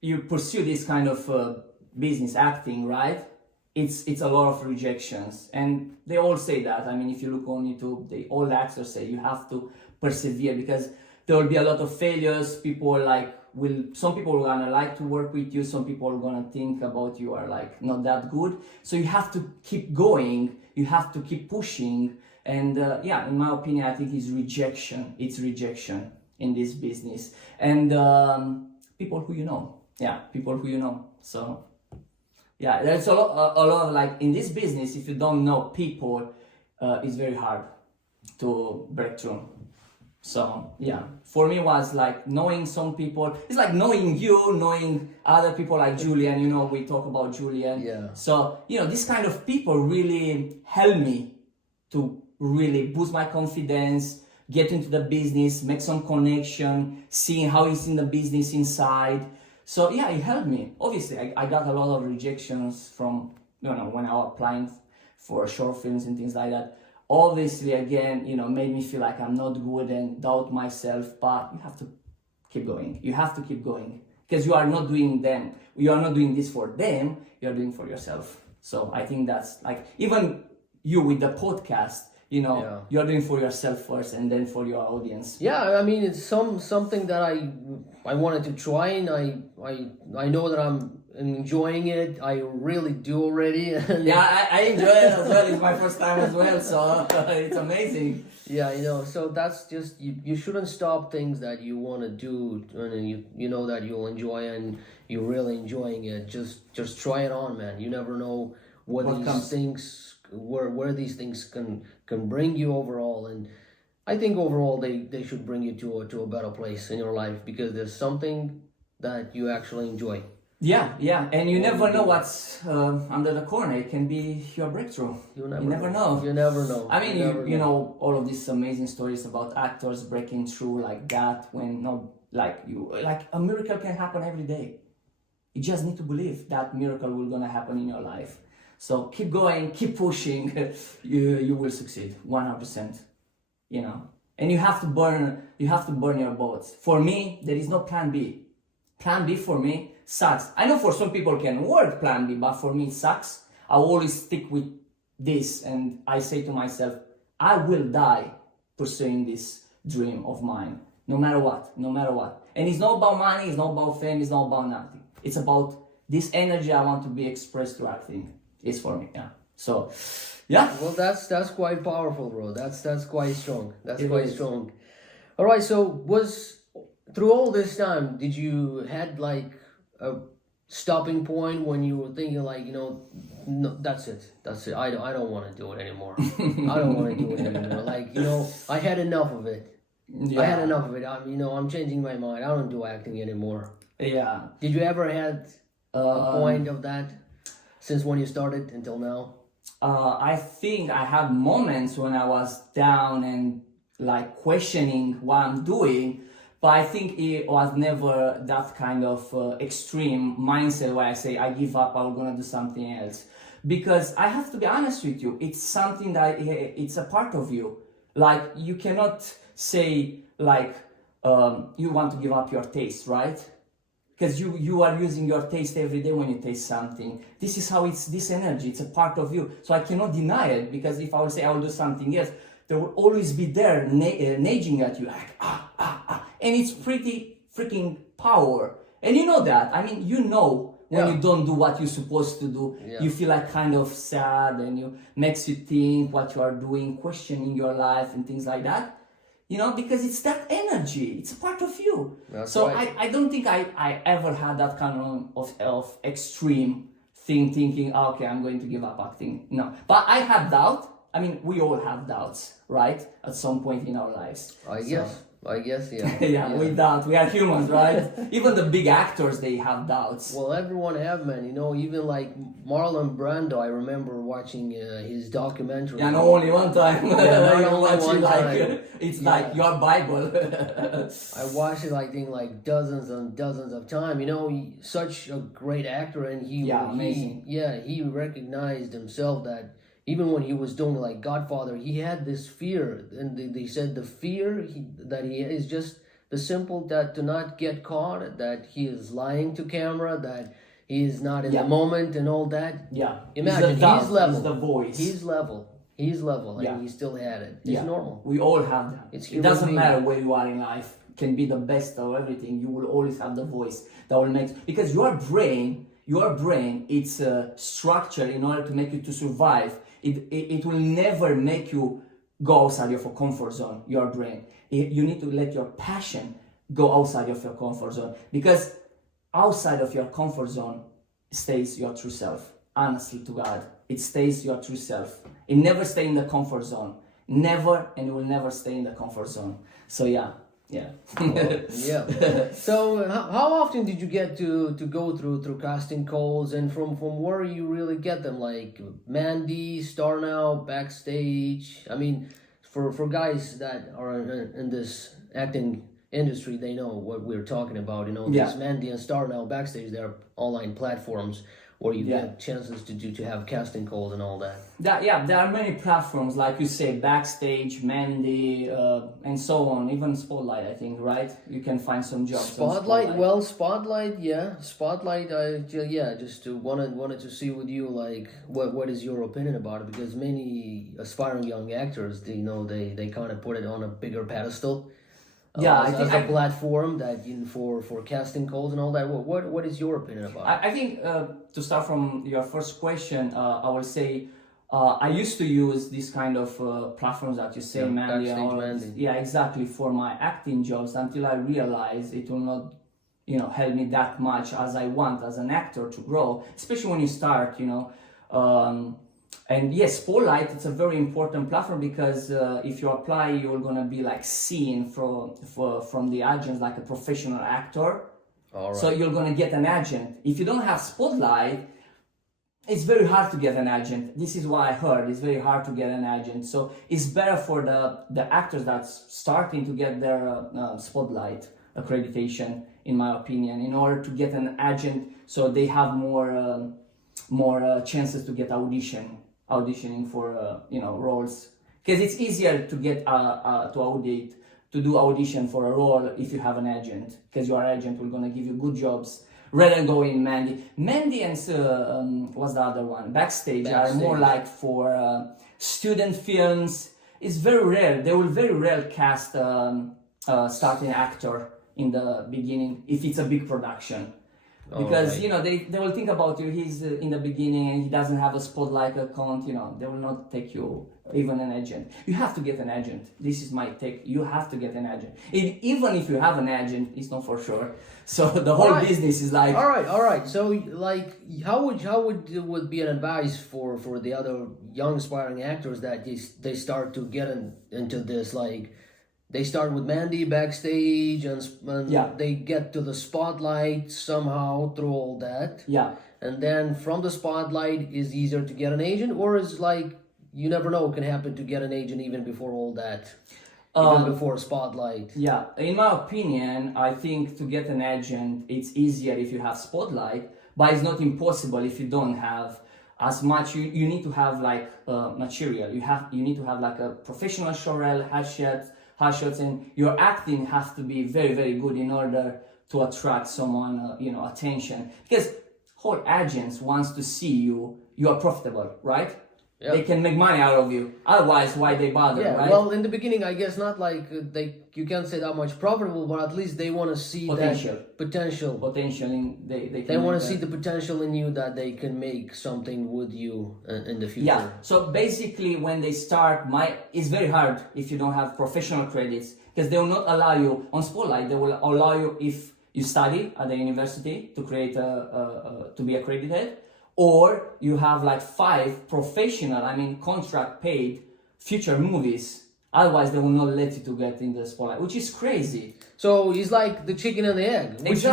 you pursue this kind of business acting, right? It's a lot of rejections, and they all say that. I mean, if you look on YouTube, all the actors say you have to persevere because there will be a lot of failures. People some people are gonna like to work with you, some people are gonna think about you are like not that good. So you have to keep going, you have to keep pushing, and yeah, in my opinion, I think it's rejection in this business, and people who you know, so yeah, there's a lot of like in this business, if you don't know people, it's very hard to break through. So yeah, for me was like knowing some people. It's like knowing you, knowing other people like Julian. You know, we talk about Julian. Yeah. So this kind of people really help me to really boost my confidence, get into the business, make some connection, seeing how it's in the business inside. So yeah, it helped me. Obviously, I got a lot of rejections from when I was applying for short films and things like that. Obviously, again, made me feel like I'm not good and doubt myself, but you have to keep going. You have to keep going because you are not doing this for them, you are doing for yourself. So I think that's like, even you with the podcast, Yeah. you are doing for yourself first and then for your audience. Yeah, I mean it's something that I wanted to try, and I know that I'm enjoying it. I really do already. And Yeah, I enjoy it as well. It's my first time as well, so it's amazing. yeah, so that's just you shouldn't stop things that you want to do, and you know that you'll enjoy and you're really enjoying it. Just try it on, man. You never know what these comes. things where these things can bring you overall, and I think overall they should bring you to a better place in your life because there's something that you actually enjoy. Yeah, and you never know what's under the corner. It can be your breakthrough. You You never know. You never know. I mean, never you know all of these amazing stories about actors breaking through like that when like a miracle can happen every day. You just need to believe that miracle will gonna happen in your life. So keep going, keep pushing. You will succeed 100%. And you have to burn your boats. For me, there is no plan B. Plan B for me sucks. I know for some people can work plan B, but for me it sucks. I always stick with this, and I say to myself, I will die pursuing this dream of mine, no matter what. And it's not about money, it's not about fame, it's not about nothing. It's about this energy I want to be expressed through acting. It's for me, yeah. So, yeah. Well, that's quite powerful, bro. That's quite strong. That's It quite is. strong. All right. So through all this time, did you had like a stopping point when you were thinking like, no, that's it. I don't want to do it anymore. I don't want to do it anymore. Like, I had enough of it. Yeah. I had enough of it. I'm changing my mind. I don't do acting anymore. Yeah. Did you ever had a point of that since when you started until now? I think I had moments when I was down and like questioning what I'm doing, but I think it was never that kind of extreme mindset where I say I give up, I'm gonna do something else. Because I have to be honest with you, it's something that it's a part of you. Like you cannot say like you want to give up your taste, right? Because you are using your taste every day when you taste something. This is how it's this energy, it's a part of you. So I cannot deny it, because if I would say I will do something else, there will always be there naging at you like and it's pretty freaking power. And you know that. I mean, when you don't do what you're supposed to do, you feel like kind of sad, and you makes you think what you are doing, questioning your life and things like that. Because it's that energy, it's a part of you. That's so right. I don't think I ever had that kind of extreme thinking, okay, I'm going to give up acting. No, but I had doubt. I mean, we all have doubts, right? At some point in our lives. I guess. I guess, yeah. Yeah, we doubt. We are humans, right? Even the big actors, they have doubts. Well, everyone have, man. You know, even like Marlon Brando. I remember watching his documentary. Yeah, no, only one time. not You only watch one it like time. it's Yeah. like your Bible. I watched it, I think, like dozens and dozens of times. You know, such a great actor, and Amazing. he recognized himself that even when he was doing like Godfather, he had this fear, and they said the fear that he is just the simple that to not get caught, that he is lying to camera, that he is not in the moment and all that. Yeah. Imagine It's the doubt, he's level. it's the voice. He's level, Yeah. and he still had it. It's normal. We all have that. It's It human doesn't being. matter where you are in life. Can be the best of everything. You will always have the voice that will make, because your brain, it's structured in order to make you to survive. It will never make you go outside of your comfort zone. Your brain. You need to let your passion go outside of your comfort zone, because outside of your comfort zone stays your true self. Honestly to God, it stays your true self. It never stay in the comfort zone. Never, and it will never stay in the comfort zone. So yeah. Yeah. So how often did you get to go through casting calls, and from where you really get them? Like Mandy, Star Now, Backstage. I mean, for guys that are in this acting industry, they know what we're talking about. You know, this Mandy and Star Now, Backstage. They're online platforms where you get chances to have casting calls and all that. There are many platforms, like you say, Backstage, Mandy, and so on. Even Spotlight, I think, right? You can find some jobs. Spotlight, well, Spotlight, yeah, Spotlight. Just wanted to see with you, like, what is your opinion about it? Because many aspiring young actors, they kind of put it on a bigger pedestal. As a platform that for casting calls and all that. What is your opinion about it? I think to start from your first question, I will say I used to use this kind of platforms that you say, Mandy. Mandy. Yeah, exactly, for my acting jobs, until I realized it will not, help me that much as I want as an actor to grow, especially when you start, And yes, Spotlight, it's a very important platform, because if you apply, you're gonna be like seen from the agents like a professional actor. All right. So you're gonna get an agent. If you don't have Spotlight, it's very hard to get an agent. This is what I heard. It's very hard to get an agent. So it's better for the actors that's starting to get their Spotlight accreditation, in my opinion, in order to get an agent, so they have more chances to get auditioning for roles, because it's easier to get to do audition for a role if you have an agent, because your agent will gonna give you good jobs rather than going Mandy and what's the other one, Backstage are more like for student films. It's very rare. They will very rare cast starting actor in the beginning if it's a big production. Because they will think about you. He's in the beginning and he doesn't have a Spotlight account. They will not take you, even an agent. You have to get an agent. This is my take. You have to get an agent. Even if you have an agent, it's not for sure. So the whole business is like. All right. So like, how would be an advice for the other young aspiring actors that they start to get into this, like. They start with Mandy, Backstage, and they get to the Spotlight somehow through all that. Yeah. And then from the Spotlight, is easier to get an agent, or is like, you never know, it can happen to get an agent even before all that, even before Spotlight. Yeah, in my opinion, I think to get an agent, it's easier if you have Spotlight, but it's not impossible if you don't have as much. You need to have like material. You need to have like a professional showreel, headshots, and your acting has to be very, very good in order to attract someone, attention. Because whole agents wants to see you are profitable, right? Yeah. They can make money out of you. Otherwise, why they bother, right? Well, in the beginning, I guess not like you can't say that much profitable, but at least they want to see potential. Potential in they want to see the potential in you, that they can make something with you in the future. Yeah. So basically, when they start, it's very hard if you don't have professional credits, because they will not allow you on Spotlight. They will allow you if you study at the university to create to be accredited. Or you have like 5 professional, contract paid feature movies Otherwise, they will not let you to get in the spotlight, which is crazy. So it's like the chicken and the egg.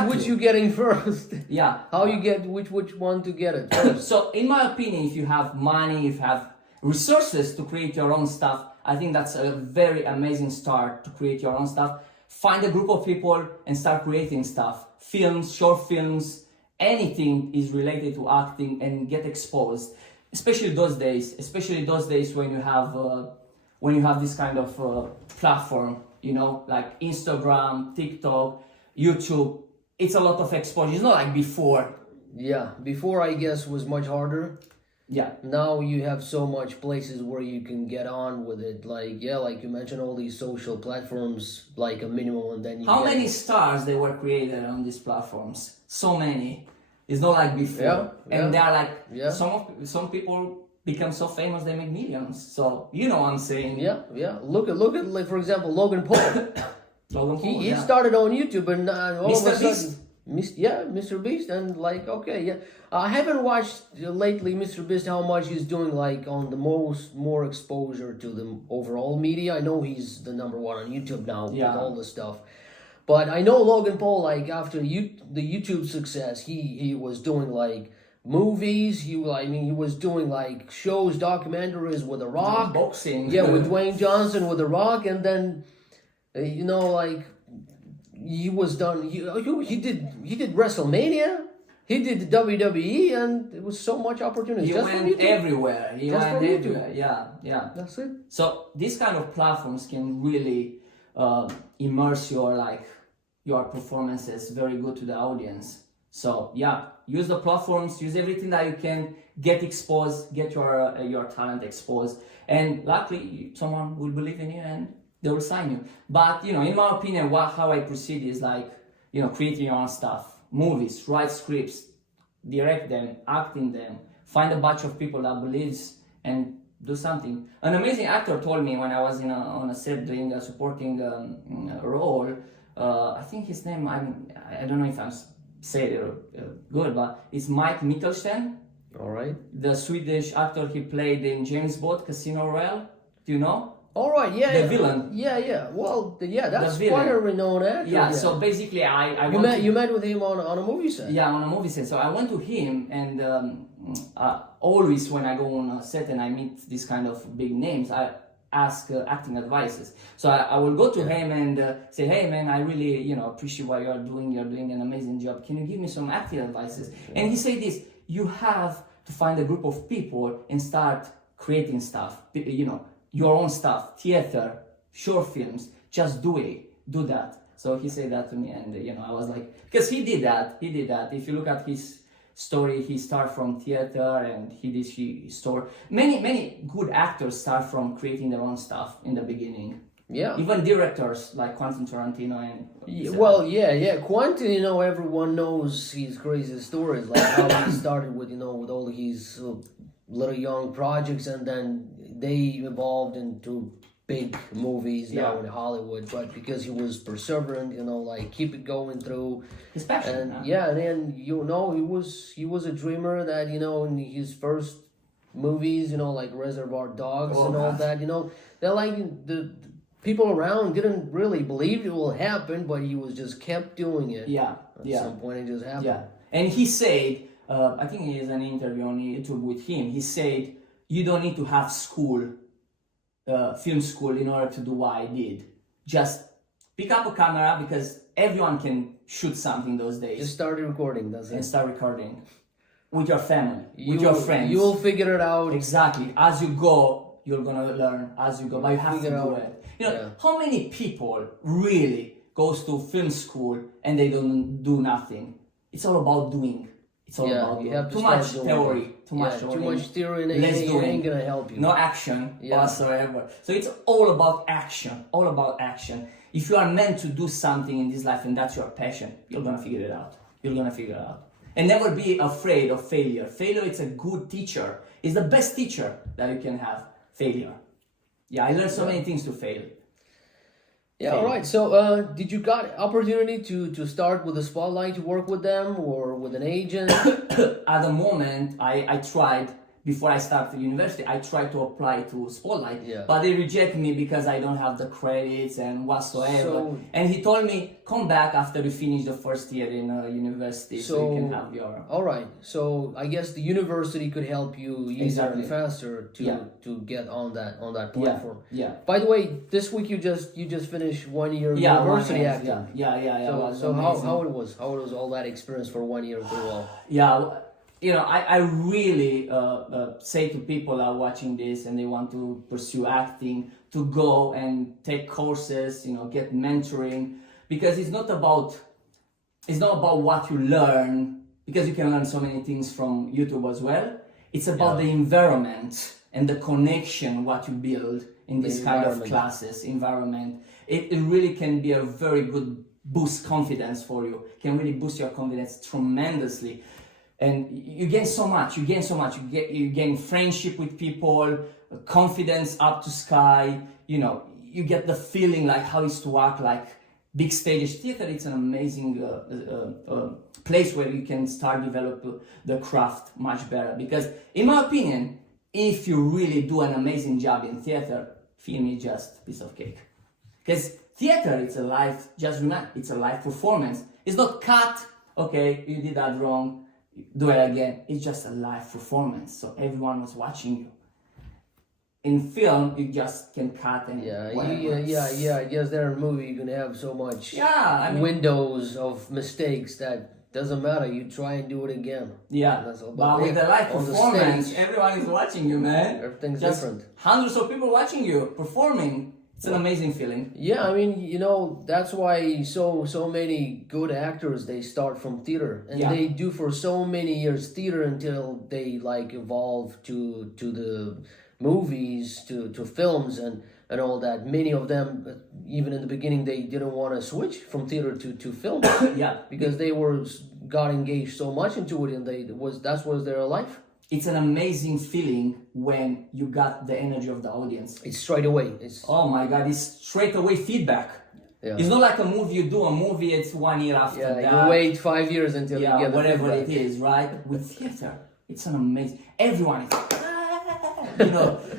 Which you getting first? Yeah. How you get which one to get it first? So, in my opinion, if you have money, if you have resources to create your own stuff, I think that's a very amazing start to create your own stuff. Find a group of people and start creating stuff. Films, short films, anything is related to acting, and get exposed. Especially those days when you have this kind of platform, you know, like Instagram, TikTok, YouTube. It's a lot of exposure. It's not like before. Yeah, before I guess was much harder. Yeah. Now you have so much places where you can get on with it. Like like you mentioned, all these social platforms, like a minimum, and then you How many stars they were created on these platforms? So many. It's not like before. And they are like some people become so famous they make millions. So you know what I'm saying. Yeah. Look at like, for example, Logan Paul. Logan Paul. He started on YouTube and all Mr. of a Beast. sudden, Mr. Beast, and like I haven't watched lately Mr. Beast how much he's doing like on the more exposure to the overall media. I know he's the number one on YouTube now with all the stuff. But I know Logan Paul, like after the YouTube success, he was doing like movies. He was doing like shows, documentaries with The Rock, boxing. Yeah, with Dwayne Johnson with The Rock, and then like he was done. He did WrestleMania. He did the WWE, and it was so much opportunity. He went everywhere. Yeah. That's it. So these kind of platforms can really immerse your performances very good to the audience. So use the platforms, use everything that you can, get exposed, get your talent exposed, and luckily someone will believe in you and they will sign you. But in my opinion, how I proceed is like creating your own stuff, movies, write scripts, direct them, act in them, find a bunch of people that believes and do something. An amazing actor told me when I was on a set doing a supporting role. I think his name, I don't know if I'm saying it good, but it's Mike Mikkelsen. All right. The Swedish actor, he played in James Bond, Casino Royale. Do you know? All right, The villain. Yeah. Well, that's quite a renowned actor. Yeah. So basically, you met with him on a movie set. Yeah, on a movie set. So I went to him, and always when I go on a set and I meet these kind of big names, I ask acting advices. So I will go to him and say, hey man, I really appreciate what you're doing. You're doing an amazing job. Can you give me some acting advices? And he said this: you have to find a group of people and start creating stuff. Your own stuff, theater, short films. Just do that. So he said that to me, and I was like, because he did that. If you look at his story, he started from theater, and he story. Many good actors start from creating their own stuff in the beginning. Yeah. Even directors like Quentin Tarantino and. Quentin, everyone knows his crazy stories, like how he started with with all his little young projects, and then they evolved into big movies now in Hollywood. But because he was perseverant, like keep it going through his passion. And and then he was a dreamer that in his first movies, like Reservoir Dogs and all that, they're like the people around didn't really believe it will happen, but he was just kept doing it. At some point it just happened. Yeah. And he said, I think he has an interview on YouTube with him. He said, you don't need to have film school in order to do what I did. Just pick up a camera, because everyone can shoot something those days. Just start recording, that's it. And start recording. With your family, with your friends. You will figure it out. Exactly. As you go, you're gonna learn as you go, but you have to do it. How many people really goes to film school and they don't do nothing? It's all about doing. It's all about you have to too much theory. Too much theory, and it ain't gonna help you. No action whatsoever. So it's all about action. All about action. If you are meant to do something in this life and that's your passion, you're gonna figure it out. And never be afraid of failure. Failure is a good teacher. It's the best teacher that you can have. Failure. Yeah, I learned so many things to fail. Yeah, all right. So, did you got opportunity to start with the spotlight to work with them or with an agent? At the moment, I tried, before I started university, I tried to apply to Spotlight, Yeah. but they reject me because I don't have the credits and whatsoever. So- and he told me, come back after you finish the first year in university, so you can have your... All right. So I guess the university could help you easier Exactly. and faster to Yeah. to get on that Yeah, platform. yeah. By the way, this week you just finished 1 year Yeah, university 1 year, acting. yeah. So, was so amazing. how it was all that experience for 1 year pretty well. Yeah, you know, I really say to people that are watching this and they want to pursue acting to go and take courses, you know, get mentoring, because it's not about what you learn, because you can learn so many things from YouTube as well. It's about the environment and the connection what you build in this kind of classes environment. It really can be a very good boost confidence for you. Can really boost your confidence tremendously. And you gain so much. You gain friendship with people, confidence up to sky. You know, you get the feeling like how it's to act like big stage theater. It's an amazing place where you can start develop the craft much better. Because in my opinion, if you really do an amazing job in theater, film is just a piece of cake. Because theater, it's a live, just remember, it's a live performance. It's not cut, okay, you did that wrong, do it again. It's just a live performance, so everyone was watching you. In film, you just can cut and Yeah. I guess there in a movie you can have so much windows of mistakes that doesn't matter. You try and do it again. Yeah, That's all. but with the live on the performance, stage, everyone is watching you, man. everything's Just different. hundreds of people watching you performing. It's an amazing feeling. Yeah, I mean, you know, that's why so many good actors, they start from theater, and they do for so many years theater until they like evolve to the movies, to films and all that. Many of them, even in the beginning, they didn't want to switch from theater to film. Yeah, because they got engaged so much into it, and that was their life. it's an amazing feeling when you got the energy of the audience. It's straight away. Oh my God, it's straight away feedback. Yeah. It's not like a movie, you do a movie, it's 1 year after that. You wait 5 years until you get the whatever feedback. it is, right? With theater, it's an amazing, everyone is,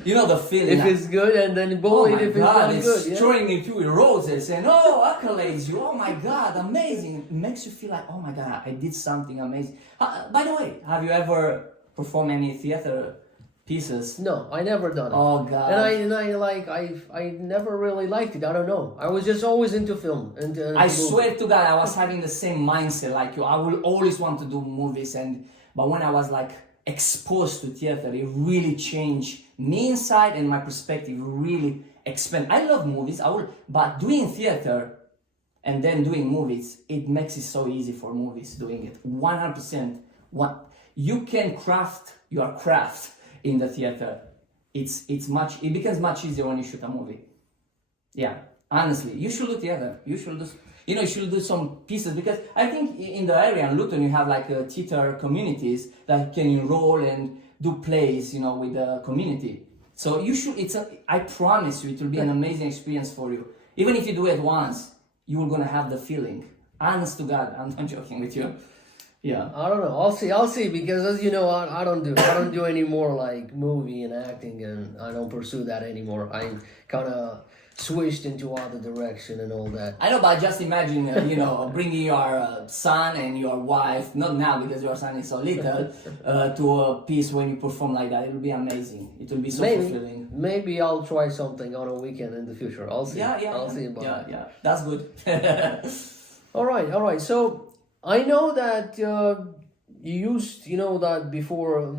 you know the feeling. If it's good, and then oh bullied my if it's God, not it's good. Yeah. throwing me through roses and accolades you. Oh my God, amazing. It makes you feel like, oh my God, I did something amazing. By the way, have you ever performed any theater pieces? No, I never done it. Oh God. And I never really liked it. I don't know. I was just always into film. I swear to God, I was having the same mindset like you. I will always want to do movies, but when I was like exposed to theater, it really changed me inside, and my perspective really expanded. I love movies, but doing theater and then doing movies, it makes it so easy for movies doing it. 100%. You can craft your craft in the theater. It becomes much easier when you shoot a movie. Yeah, honestly, you should do theater. You should do some pieces, because I think in the area in Luton you have like theater communities that can enroll and do plays, with the community. So you should. I promise you, it will be an amazing experience for you. Even if you do it once, you're gonna have the feeling. Honest to God, I'm not joking with you. Yeah. I don't know. I'll see, because as you know, I don't do any more like movie and acting, and I don't pursue that anymore. I kind of switched into other direction and all that. I know, but just imagine, bringing your son and your wife, not now because your son is so little, to a piece when you perform like that. It will be amazing. It will be so fulfilling. Maybe I'll try something on a weekend in the future. I'll see. I'll see about it. Yeah, that's good. All right. So I know that you used, that before,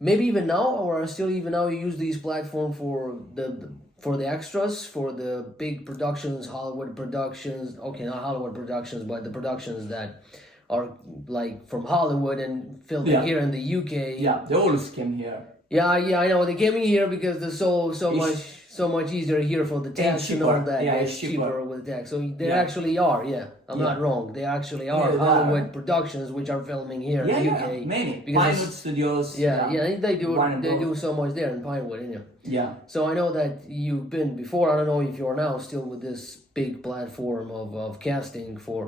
maybe even now, or still even now, you use these platforms for the extras, for the big productions, Hollywood productions. Okay, not Hollywood productions, but the productions that are like from Hollywood and filming here in the UK. Yeah, they always came here. Yeah, I know. They came in here because there's so much easier here for the tax and all that. Yeah, it's cheaper with the tax. So they actually are. Yeah, I'm not wrong. They actually are Hollywood productions which are filming here in the UK. Yeah, many Pinewood Studios. Yeah, they do. They do so much there in Pinewood, you know. Yeah. So I know that you've been before. I don't know if you're now still with this big platform of casting for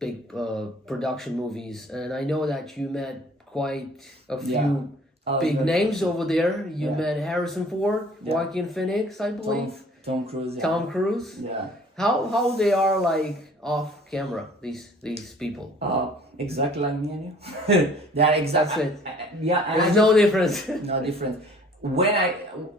big production movies, and I know that you met quite a few Yeah. big Very- names over there. You Yeah. met Harrison Ford, Yeah. Joaquin Phoenix, I believe, Tom Cruise. Yeah. Tom Cruise. Yeah. How they are like off camera, these people. Exactly like me and you. They are exactly. That's it. Yeah. And There's I no difference. no difference. When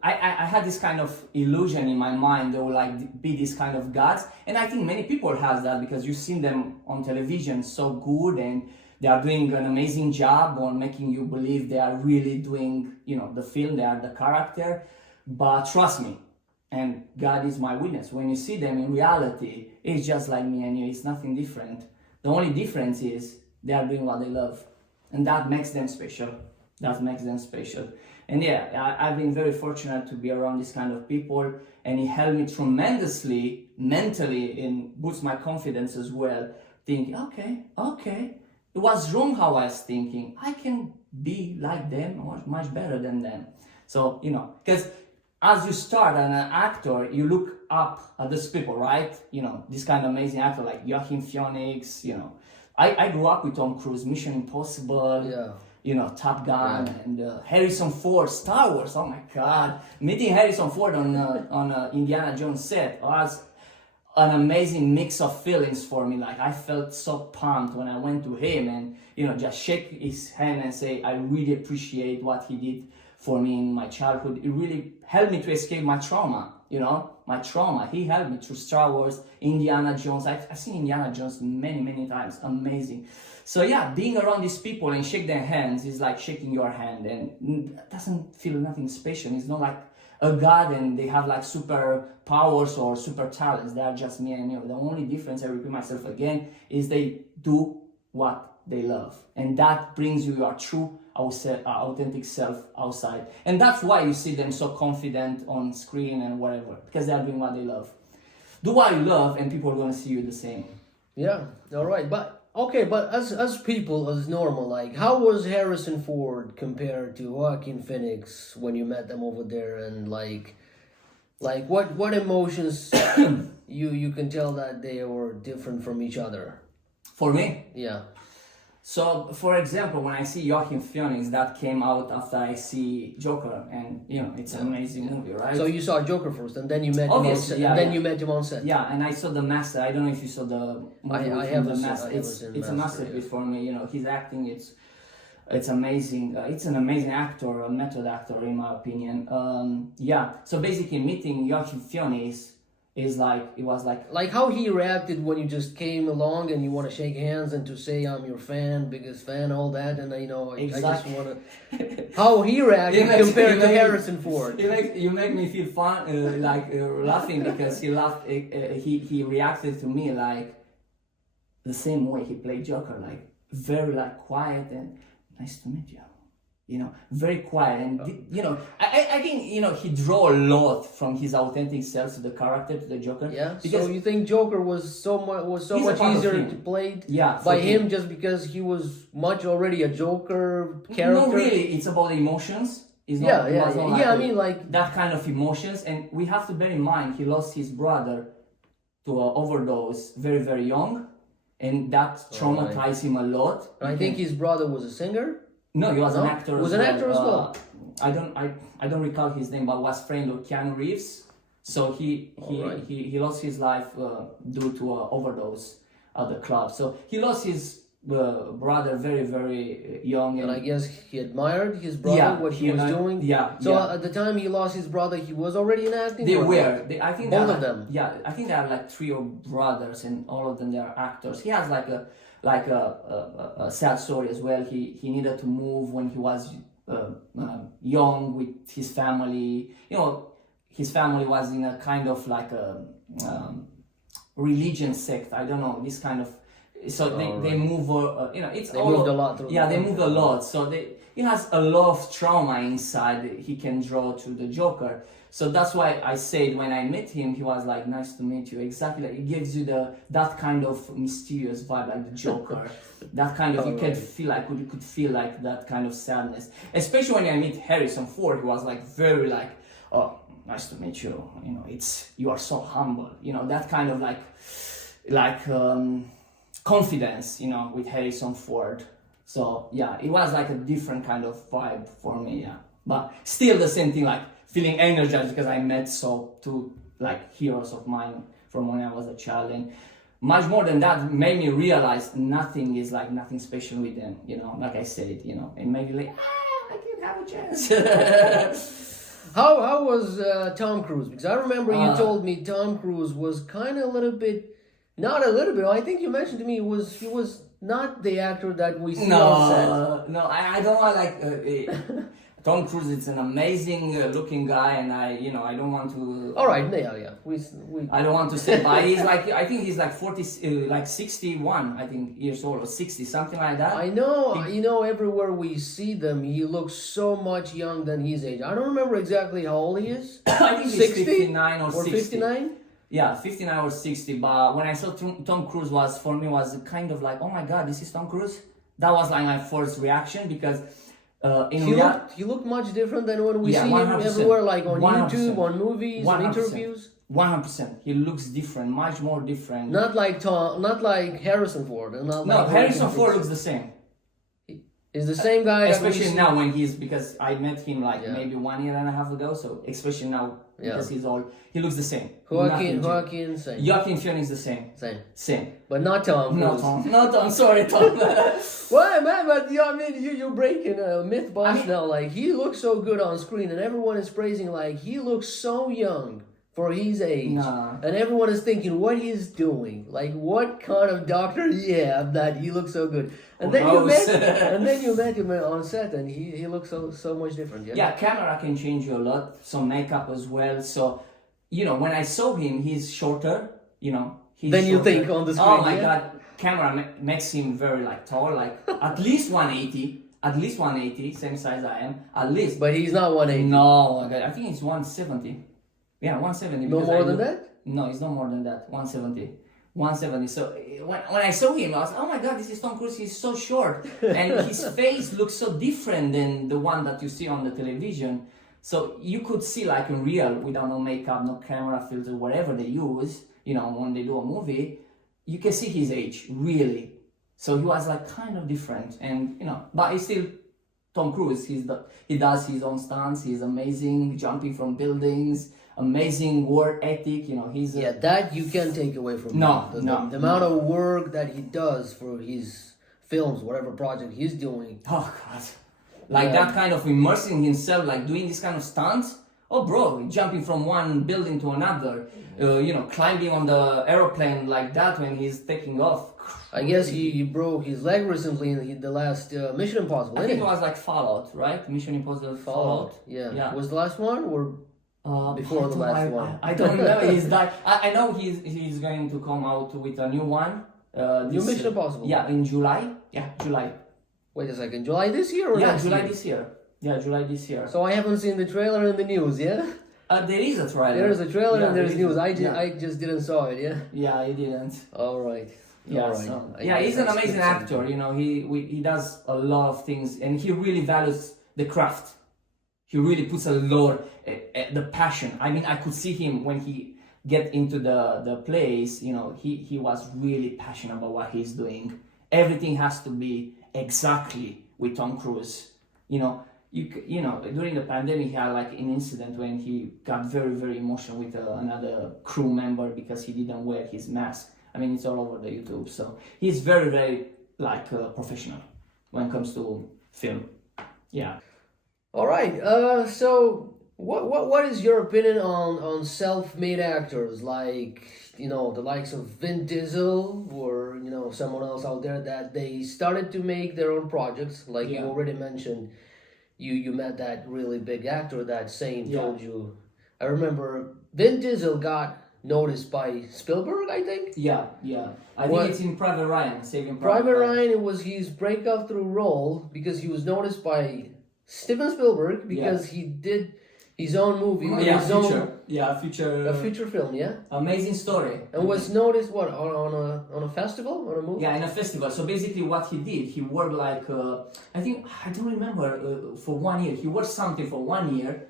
I had this kind of illusion in my mind, there will like be this kind of gods, and I think many people has that because you've seen them on television so good, and they are doing an amazing job on making you believe they are really doing, the film, they are the character. But trust me, and God is my witness, when you see them in reality, it's just like me and you. It's nothing different. The only difference is they are doing what they love, and that makes them special. That makes them special. And yeah, I've been very fortunate to be around this kind of people, and it helped me tremendously mentally and boosts my confidence as well. Thinking, okay, it was wrong how I was thinking. I can be like them or much better than them. So, because as you start as an actor, you look up at these people, right? This kind of amazing actor like Joaquin Phoenix, I grew up with Tom Cruise, Mission Impossible. Yeah. Top Gun, and Harrison Ford, Star Wars. Oh my God! Meeting Harrison Ford on Indiana Jones set was an amazing mix of feelings for me. Like I felt so pumped when I went to him and just shake his hand and say I really appreciate what he did for me in my childhood. It really helped me to escape my trauma. My trauma. He helped me through Star Wars, Indiana Jones. I've seen Indiana Jones many times. Amazing. So yeah, being around these people and shake their hands is like shaking your hand, and it doesn't feel nothing special. It's not like a god and they have like super powers or super talents. They are just me and you. The only difference, I repeat myself again, is they do what they love, and that brings you your true, authentic self outside. And that's why you see them so confident on screen and whatever, because they are doing what they love. Do what you love, and people are gonna see you the same. Yeah. All right, but. Okay, but as people, as normal, like, how was Harrison Ford compared to Joaquin Phoenix when you met them over there, and like what emotions you can tell that they were different from each other? For me, Yeah. so for example, when I see Joaquin Phoenix, that came out after I see Joker, and it's an amazing movie, right? So you saw Joker first, and then you met him on Obviously, set. yeah, and then yeah. you met him on set. Yeah, and I saw The Master. I don't know if you saw the movie. I with him, haven't The seen- Master. I haven't seen It's a Master, masterpiece yeah. for me. His acting, it's amazing. It's an amazing actor, a method actor, in my opinion. So basically, meeting Joaquin Phoenix was like. Like how he reacted when you just came along and you want to shake hands and to say I'm your fan, biggest fan, all that, and I just Exactly. want to. How he reacted compared to Harrison Ford. You make me feel fun, laughing because he laughed. He reacted to me like the same way he played Joker, like very quiet and nice to meet you. Very quiet, and I think he drew a lot from his authentic self to the character, to the Joker. Yeah. Because So you think Joker was so He's a much part of easier him. to play Yeah, by for him just because he was much already a Joker character? No, really, it's about emotions. It's Yeah, not, it yeah, was not yeah. like Yeah, I a- mean, like- that kind of emotions, and we have to bear in mind he lost his brother to an overdose very young, and that traumatized him a lot. I think his brother was a singer. No, he was an No? actor. Was as an well. actor as well? I don't recall his name, but was friend of Keanu Reeves. So he Alright. he lost his life due to an overdose at the club. So he lost his brother very young, And I guess he admired his brother, Yeah, what he he was and I- doing. yeah, So yeah. at the time he lost his brother, he was already in acting? They or were. not? I think Both they are of them? Yeah, I think they are like three brothers, and all of them they are actors. He has like a sad story as well. He needed to move when he was young with his family. His family was in a kind of like a religion sect. I don't know, this kind of. So they move. It's They all moved a lot through Yeah, the they country. moved a lot. So he has a lot of trauma inside. He can draw to the Joker. So that's why I said when I met him, he was like, "Nice to meet you." Exactly, like, it gives you that kind of mysterious vibe, like the Joker. That kind of you could feel like that kind of sadness. Especially when I meet Harrison Ford, he was like very like, "Oh, nice to meet you." You are so humble. That kind of like confidence. With Harrison Ford. So yeah, it was like a different kind of vibe for me, yeah. But still the same thing, like feeling energized because I met two like heroes of mine from when I was a child, and much more than that made me realize nothing special with them, like I said, it made me like, I can have a chance. How was Tom Cruise? Because I remember you told me Tom Cruise was kind of a little bit, not a little bit. I think you mentioned to me he was not the actor that we see on set. No, I don't want Tom Cruise is an amazing looking guy, and I don't want to. All right, yeah. I don't want to say, but he's I think he's like 40, like 61, I think years old, or 60, something like that. I know. Everywhere we see them, he looks so much young than his age. I don't remember exactly how old he is. I think 60? he's 59 or 60. 59. Yeah, 59 or 60. But when I saw Tom Cruise, for me was kind of like, oh my God, this is Tom Cruise. That was like my first reaction because. He looked much different than when we see 100%. him everywhere, like on 100%. YouTube, on movies, on interviews. 100%. He looks different, much more different. Not like Harrison Ford, and not like Harrison Ford looks the same. Is the same guy. Especially now because I met him maybe 1 year and a half ago. So especially now because he's old, he looks the same. Joaquin, same. Joaquin Phoenix the same. Same. But not Tom. No Tom. Sorry, Tom. Well, man, but you're breaking a myth bust now. Like, he looks so good on screen, and everyone is praising, like, he looks so young for his age. Nah. And everyone is thinking what he's doing. Like, what kind of doctor he have that he looks so good. And then you met him on set, and he looks so much different. Yeah, camera can change you a lot. Some makeup as well. So, when I saw him, he's shorter. Then you think on the screen. Oh my God. Camera makes him very tall, at least 180, same size I am, at least. But he's not 180. No, I think he's 170. Yeah, 170. No more than that? No, it's no more than that. 170. So when I saw him, I was like, oh my God, this is Tom Cruise. He's so short, and his face looks so different than the one that you see on the television. So you could see in real, without no makeup, no camera filter, whatever they use, when they do a movie. You can see his age, really. So he was kind of different, and but he's still Tom Cruise. He does his own stunts. He's amazing, jumping from buildings, amazing work ethic. He's that you can't take away from him. The amount of work that he does for his films, whatever project he's doing. Oh God, that kind of immersing himself, doing this kind of stunts. Oh, bro, jumping from one building to another, climbing on the aeroplane like that when he's taking off. I guess he broke his leg recently in the last Mission Impossible. I think it was Fallout, right? Mission Impossible Fallout. Yeah. Was the last one or before the last one? I don't remember. He's I know he's going to come out with a new one. New Mission Impossible. Yeah, in July. Yeah, July. Wait a second. July this year or next July year? this year. Yeah, July this year. So I haven't seen the trailer in the news, yeah? There is a trailer. There's a trailer and there's news. I just didn't saw it, yeah? Yeah, I didn't. All right. Yeah, all right. So, he's an amazing actor. He does a lot of things, and he really values the craft. He really puts a lot, the passion. I mean, I could see him when he get into the place. He was really passionate about what he's doing. Everything has to be exactly with Tom Cruise. During the pandemic, he had an incident when he got very, very emotional with another crew member because he didn't wear his mask. I mean, it's all over the YouTube. So he's very, very professional when it comes to film. Yeah. All right. So what is your opinion on self-made actors like the likes of Vin Diesel or someone else out there that they started to make their own projects? Like you already mentioned, you met that really big actor that Saint told you. I remember Vin Diesel got noticed by Spielberg, I think. Yeah. I think it's in Private Ryan, Saving Private Ryan. It was his breakout through role because he was noticed by Steven Spielberg because he did his own movie. A feature film. Yeah. Amazing story. And was noticed on a festival or a movie. Yeah, in a festival. So basically, what he did, he worked I don't remember for 1 year. He worked something for 1 year,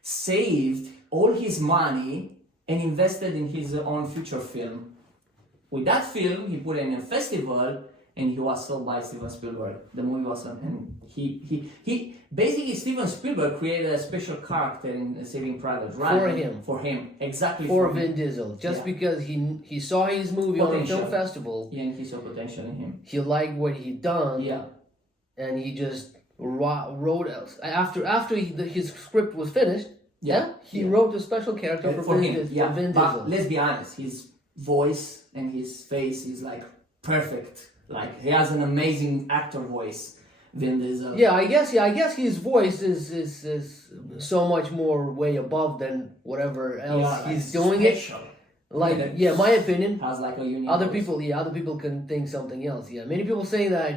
saved all his money, and invested in his own feature film. With that film, he put it in a festival, and he was sold by Steven Spielberg. The movie was, and he basically Steven Spielberg created a special character in Saving Private Ryan for him, exactly for him. Vin Diesel, just Yeah. because he saw his movie on a Potential. film festival. Yeah, and he saw potential in him. He liked what he done. Yeah, And he just wrote after his script was finished. He wrote a special character for him. for Vin Diesel. But let's be honest, his voice and his face is like perfect. Like he has an amazing actor voice, Vin Diesel. Yeah, I guess his voice is so much more way above than whatever else he's doing special. Like my opinion. Has like a unique Other voice. people can think something else. Yeah, many people say that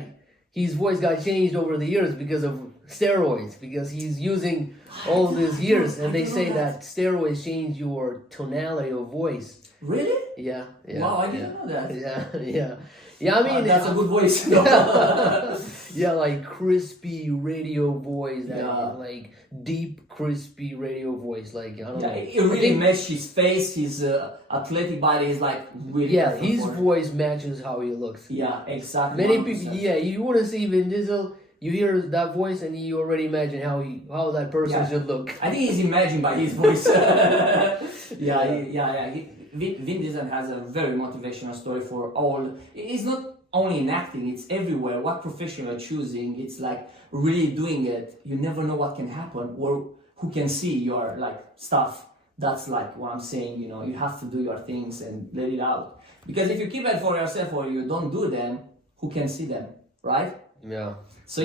his voice got changed over the years because of steroids, because he's using all these years, and they say that steroids change your tonality of voice. Really? Yeah. Wow, I didn't know that. Yeah. I mean, that's a good voice. yeah, like crispy radio voice, that like deep crispy radio voice, like I don't know. It really matches his face, his athletic body is like really. Yeah, his voice matches how he looks. Yeah, exactly. Many people, you want to see Vin Diesel, you hear that voice and you already imagine how that person should look. I think he's imagined by his voice. Vin Diesel has a very motivational story for all. It's not only in acting, it's everywhere. What profession you're choosing, it's like really doing it. You never know what can happen or who can see your like stuff. That's like what I'm saying, you have to do your things and let it out. Because if you keep it for yourself or you don't do them, who can see them, right? Yeah. So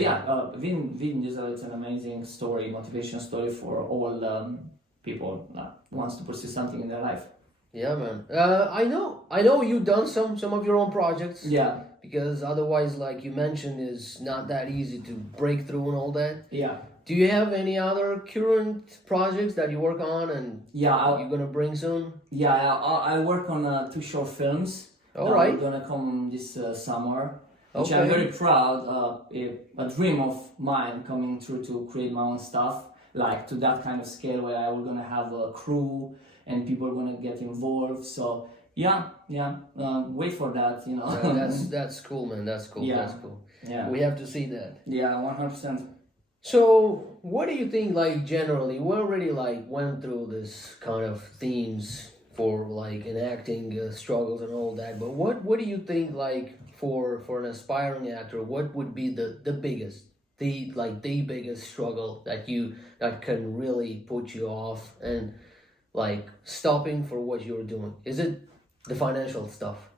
Vin Diesel is an amazing story, motivation story for all people that wants to pursue something in their life. Yeah, man. I know you've done some of your own projects. Yeah. Because otherwise, like you mentioned, is not that easy to break through and all that. Yeah. Do you have any other current projects that you work on and you're gonna bring soon? Yeah, I work on 2 short films. All right. They're gonna come this summer, which I'm very proud. A dream of mine coming true to create my own stuff, like to that kind of scale where I was gonna have a crew and people are gonna get involved. So wait for that. That's cool, man. That's cool. Yeah. That's cool. Yeah. We have to see that. Yeah, 100%. So, what do you think, like, generally, we already, like, went through this kind of themes for, like, enacting struggles and all that, but what do you think, like, for an aspiring actor, what would be the biggest, the biggest struggle that can really put you off and, like, stopping for what you're doing? Is it the financial stuff?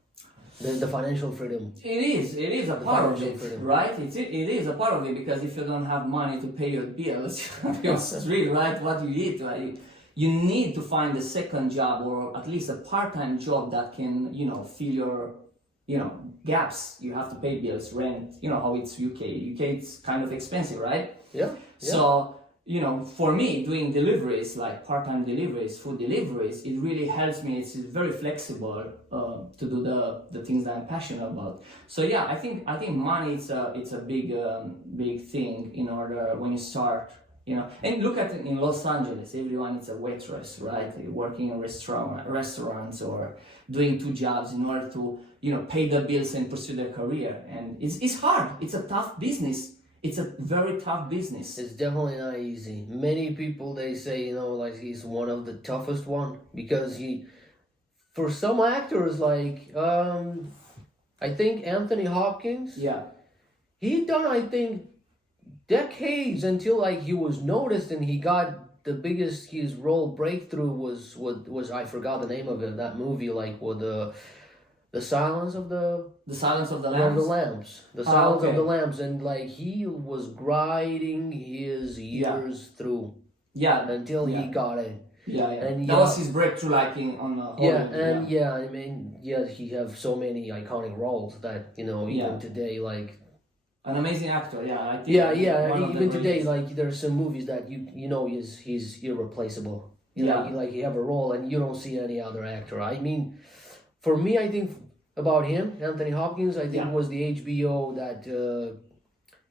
The financial freedom. It is a part of it, right? It is a part of it, because if you don't have money to pay your bills, you're street, right? What you eat, right? You need to find a second job or at least a part-time job that can, fill your, gaps. You have to pay bills, rent. You know how it's UK. UK, it's kind of expensive, right? Yeah. So, for me, doing deliveries, like part-time deliveries, food deliveries, it really helps me. It's very flexible to do the things that I'm passionate about. So yeah, I think money it's a big thing in order when you start. And look at it in Los Angeles. Everyone is a waitress, right? Working in restaurants or doing 2 jobs in order to pay the bills and pursue their career. And it's hard. It's a tough business. It's a very tough business. It's definitely not easy. Many people, they say, like he's one of the toughest one, because for some actors, like, I think Anthony Hopkins. Yeah. He done, I think, decades until, like, he was noticed and he got the biggest, his role breakthrough was I forgot the name of it, that movie, like, with the Silence of the Lambs. The Silence of the Lambs, and like he was grinding his years through. Yeah. Until he got it. Yeah. And that was his breakthrough, like on Hollywood. I mean, he have so many iconic roles that even today, like. An amazing actor, yeah. I think even today, like there's some movies that he's irreplaceable. You have a role and you don't see any other actor. I mean, for me, I think about him, Anthony Hopkins, I think was the HBO, that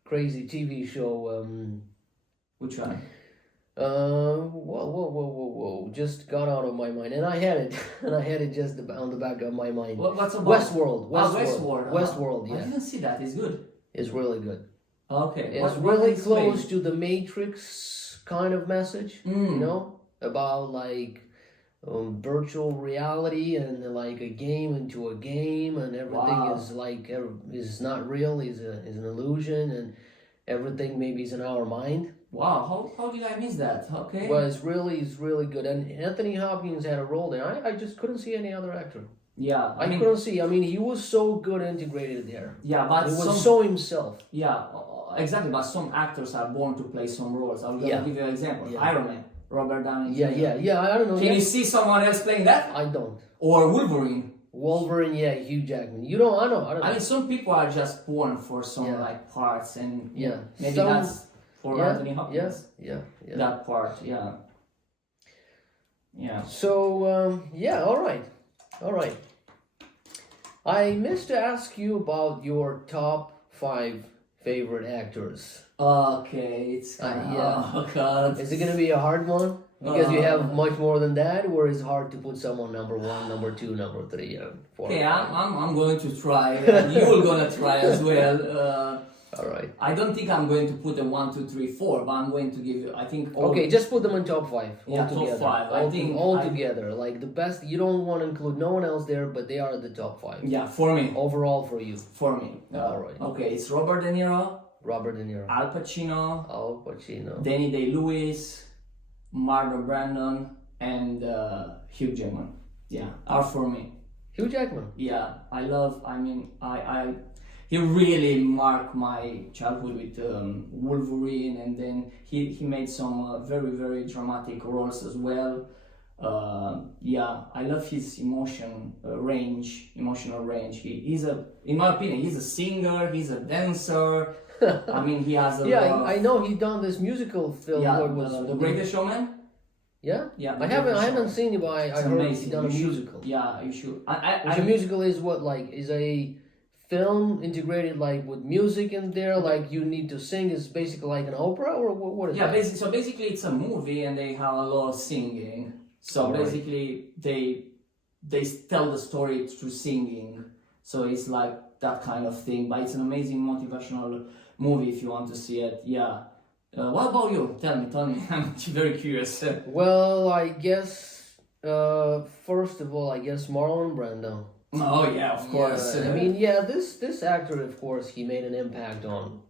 crazy TV show. Which one? Whoa. Just got out of my mind. And I had it. And I had it just on the back of my mind. What's about? Westworld. Westworld. Westworld, I yeah. didn't see that. It's good. It's really good. Okay. It's What really is close made? to the Matrix kind of message, you know, about like virtual reality and like a game into a game, and everything Wow. is like is not real, is an illusion, and everything maybe is in our mind. Wow. How did I miss that? Okay. But it's really good, and Anthony Hopkins had a role there. I just couldn't see any other actor. Yeah. I couldn't see. I mean, he was so good integrated there. Yeah, but He was so himself. Yeah, exactly. But some actors are born to play some roles. I'm gonna give you an example. Yeah. Iron Man, Robert Downey Jr. Yeah. I don't know. Can you see someone else playing that? I don't. Or Wolverine? Wolverine, yeah, Hugh Jackman. You don't. I don't know. I mean, some people are just born for some Yeah. like parts, and Yeah. maybe Some- that's for yeah, Anthony Hopkins. Yeah. That part, yeah. Yeah. So all right. I missed to ask you about your top 5 favorite actors. Okay, it's yeah. Oh God. Is it gonna be a hard one? Because you have much more than that, or is it hard to put someone number 1, number 2, number 3, and 4? Okay, I'm going to try. You're gonna try as well. All right. I don't think I'm going to put a 1, 2, 3, 4, but I'm going to give you. I think. Okay, just put them in top 5 Yeah, altogether. top 5. I think all together, like the best. You don't want to include no one else there, but they are the top 5. Yeah, for me. Overall for you. For me. All right. Okay, it's Robert De Niro, Robert De Niro, Al Pacino, Al Pacino, Danny Day-Lewis, Marlon Brandon, and Hugh Jackman. Yeah, are for me. Hugh Jackman. Yeah, I love. I mean, he really marked my childhood with Wolverine, and then he made some very dramatic roles as well. Yeah, I love his emotional range. He's in my opinion, he's a singer. He's a dancer. I mean, he has a lot I know he done this musical film. yeah, what was the Greatest Showman. Yeah. Yeah, I haven't seen it, but I heard amazing. he done a You should- musical. Yeah, you should. Which a musical is what, like, is a film integrated like with music in there, like you need to sing, is basically like an opera, or what is Yeah, that? basically it's a movie and they have a lot of singing. So Alright. basically they tell the story through singing. So it's like that kind of thing. But it's an amazing motivational movie if you want to see it. Yeah. What about you? Tell me. I'm very curious. Well, I guess first of all, I guess Marlon Brando. Oh yeah, of course. Yeah, I mean, yeah, this actor, of course, he made an impact on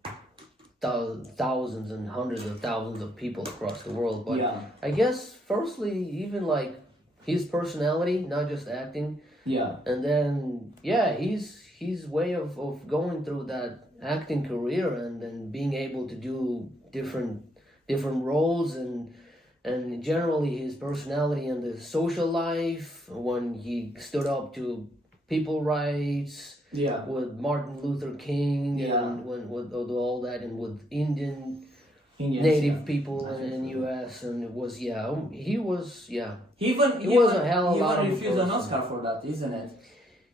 thousands and hundreds of thousands of people across the world. But yeah, I guess, firstly, even like his personality, not just acting, yeah, and then yeah, his way of going through that acting career and then being able to do different roles and generally his personality and the social life when he stood up to people rights yeah. with Martin Luther King Yeah. and with all that, and with Indians, Indians, yeah. people in U.S. and it was he was He even He was a hell of a lot of refused an person. Oscar for that, isn't it?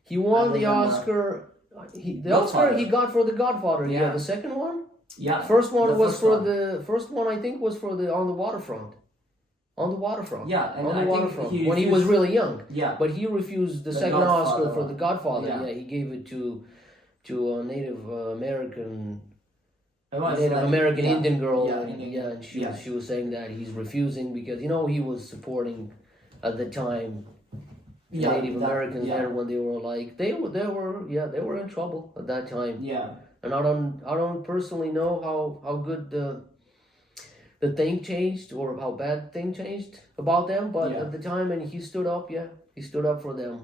he won I the remember. Oscar. The Godfather. Oscar he got for The Godfather. Yeah, Yeah. the second one. Yeah. First one the was first for one. the first one. I think was for the On the Waterfront. Yeah, and on I the think waterfront he when he was refused- really young. Yeah. But he refused the The second Godfather Oscar for one. The Godfather. Yeah. Yeah, he gave it to a Native American. It was Native like- American yeah. Indian girl, Yeah, and, Indian- yeah, and she yeah. was saying that he's refusing because he was supporting at the time Yeah, Native that- Americans yeah. there when they were like they were in trouble at that time. Yeah. And I don't personally know how good the thing changed or how bad thing changed about them, but Yeah. at the time, and he stood up for them.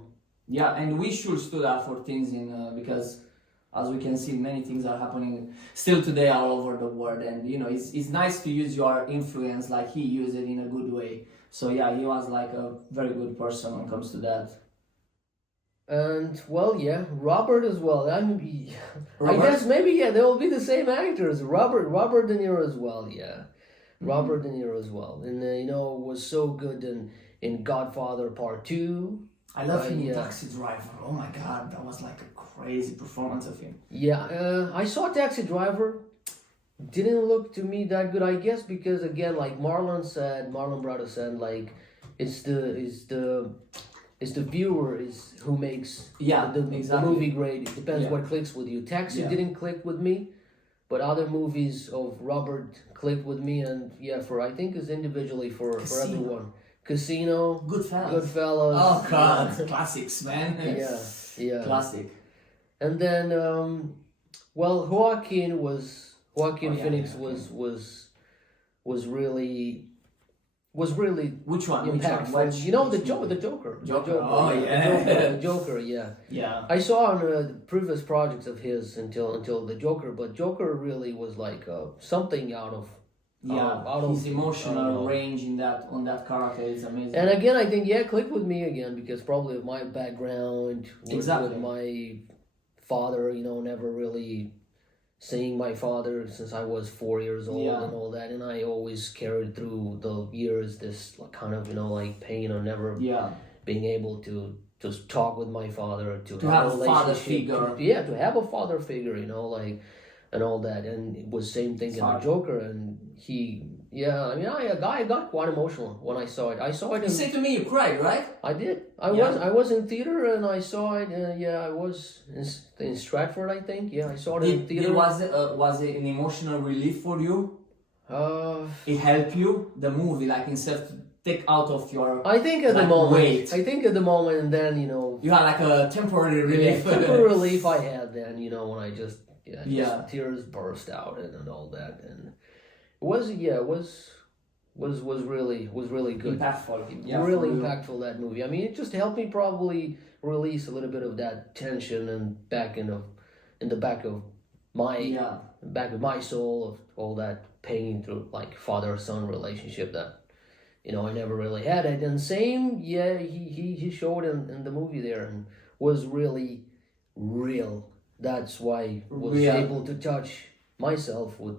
Yeah, and we should stood up for things because, as we can see, many things are happening still today all over the world, and it's nice to use your influence like he used it in a good way. So yeah, he was like a very good person when it comes to that. And well, yeah, Robert as well. I Robert? guess maybe they will be the same actors. Robert De Niro as well. Yeah, Robert De Niro as well, and was so good in Godfather Part 2. I love him in yeah. Taxi Driver. Oh my God, that was like a crazy performance of him. Yeah, I saw Taxi Driver. didn't look to me that good. I guess because again, like Marlon Brando said, like it's the viewer is who makes Yeah, the exactly. movie great. It depends Yeah. what clicks with you. Taxi Yeah. didn't click with me, but other movies of Robert clicked with me, and yeah, for I think it's individually for Casino. everyone. Casino, Goodfellas. Goodfellas. Oh God, classics, man. Yeah, yeah. Classic. And then, well, Joaquin Oh, yeah, Phoenix yeah, was really Which one? Which impactful. one? Which, You know the which Joker, movie? the Joker. Joker. Oh, yeah. The Joker. Yeah. Yeah. I saw on the previous projects of his until the Joker, but Joker really was like something out of Yeah. out of His I don't emotional know. range on that character is amazing. And again, I think clicked with me again because probably of my background Exactly. with my father. Never really seeing my father since I was 4 years old Yeah. and all that, and I always carried through the years this kind of like pain of never Yeah. being able to talk with my father, to have a a father relationship, figure. to have a father figure, like, and all that, and it was same thing It's in the hard. Joker, and I got quite emotional when I saw it. I saw it. You say to me you cried, right? I did. I Yeah. was in theater and I saw it. I was in Stratford, I think. Yeah, I saw it in theater. Was it an emotional relief for you? Uh, It helped you the movie, like instead to take out of your. I think at the Like, moment. wait. I think at the moment, and then You had like a temporary relief. temporary relief I had then. When I just Yeah. tears burst out and all that, and it was really good. Impactful. Yeah, Really for you. impactful, that movie. I mean, it just helped me probably release a little bit of that tension and in the back of my soul of all that pain through like father-son relationship that I never really had it. And same, he showed in the movie there and was really real. That's why I was Real. able to touch myself with.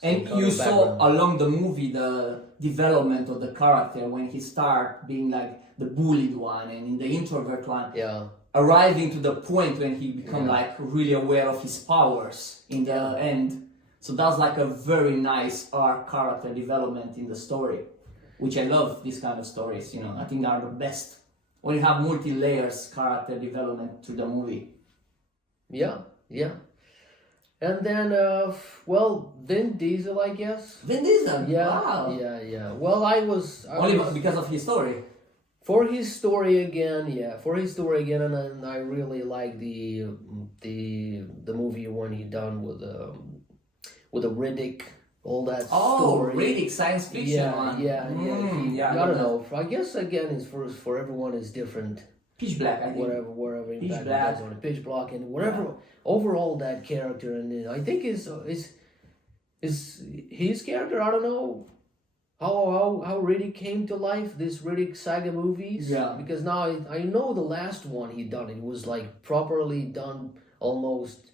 And some kind you of saw background. along the movie the development of the character when he started being like the bullied one and in the introvert one, Yeah. arriving to the point when he become Yeah. like really aware of his powers in the end. So that's like a very nice arc character development in the story, which I love these kind of stories. I think they are the best when you have multi-layers character development through the movie. Yeah. And then, Vin Diesel, I guess. Vin Diesel. Yeah, Wow. yeah. Well, I was Only because of his story. for his story again. Yeah, for his story again, and I really like the movie when he done with the Riddick, all that Oh, story. Riddick, science fiction one. Yeah. Yeah, I don't know. I guess again, it's for everyone is different. Pitch Black, I think. Whatever Pitch impact it Black. has on it. Pitch Black and whatever overall that character, and I think is his character. I don't know how Riddick came to life. This Riddick saga movies. Yeah. Because now I know the last one he done. It was like properly done almost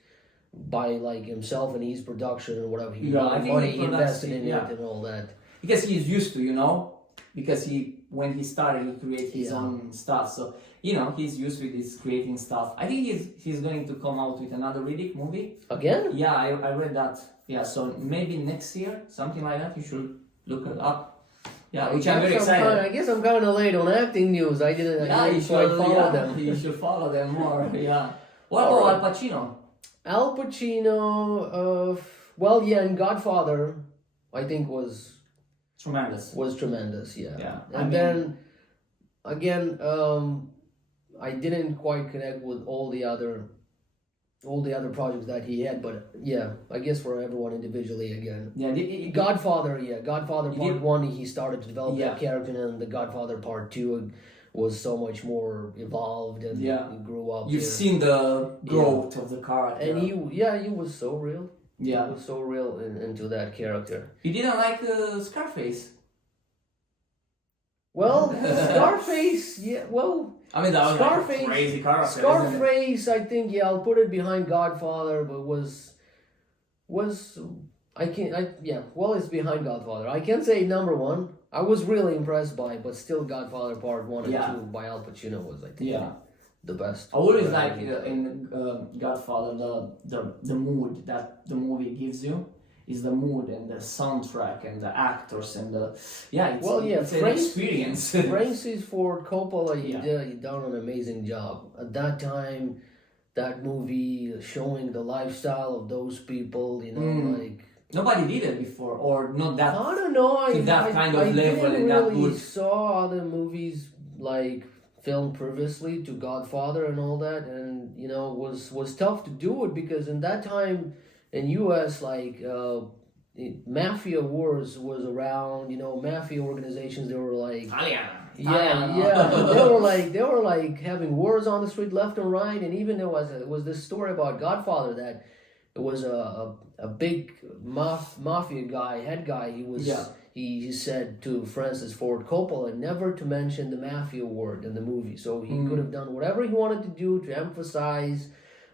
by like himself and his production and whatever he Yeah, I think money he he invested in yeah. it and all that. Because he's used to, because when he started, he created his Yeah. own stuff. So, he's used with this creating stuff. I think he's going to come out with another Riddick movie. Again? Yeah, I read that. Yeah, so maybe next year, something like that. You should look it up. Yeah, which I'm very excited. I guess I'm kind of late on acting news. I didn't You quite should follow them. You should follow them more. Yeah. What All about Al Pacino? Al Pacino, and Godfather, I think was tremendous. Yeah. Yeah, And then again, I didn't quite connect with all the other projects that he had, but yeah, I guess for everyone individually again. Yeah, Godfather Part 1, he started to develop Yeah. that character, and the Godfather Part 2 was so much more evolved and Yeah. he grew up. you've there. seen the growth of the character. And he was so real. Yeah. He was so real into that character. You didn't like Scarface? Well, Scarface, I mean, that was Scarface, like a crazy character. isn't it? Scarface, I think, I'll put it behind Godfather, but it's behind Godfather. I can't say number one. I was really impressed by, but still Godfather Part 1 and Yeah. 2 by Al Pacino was, I think, Yeah. the best. I always like in Godfather the mood that the movie gives you. is the mood and the soundtrack and the actors and the it's an Francis, experience. Francis Ford Coppola, he Yeah. done an amazing job at that time. That movie showing the lifestyle of those people, like Nobody did it before, or not that. I don't know. To that kind of I level didn't and that really good. saw other movies like filmed previously to Godfather and all that, and was tough to do it because in that time in U.S. like mafia wars was around. Mafia organizations. They were like Italiano. they were like having wars on the street left and right, and even there was this story about Godfather that it was a big mafia guy, head guy. He said to Francis Ford Coppola never to mention the mafia word in the movie, so he could have done whatever he wanted to do to emphasize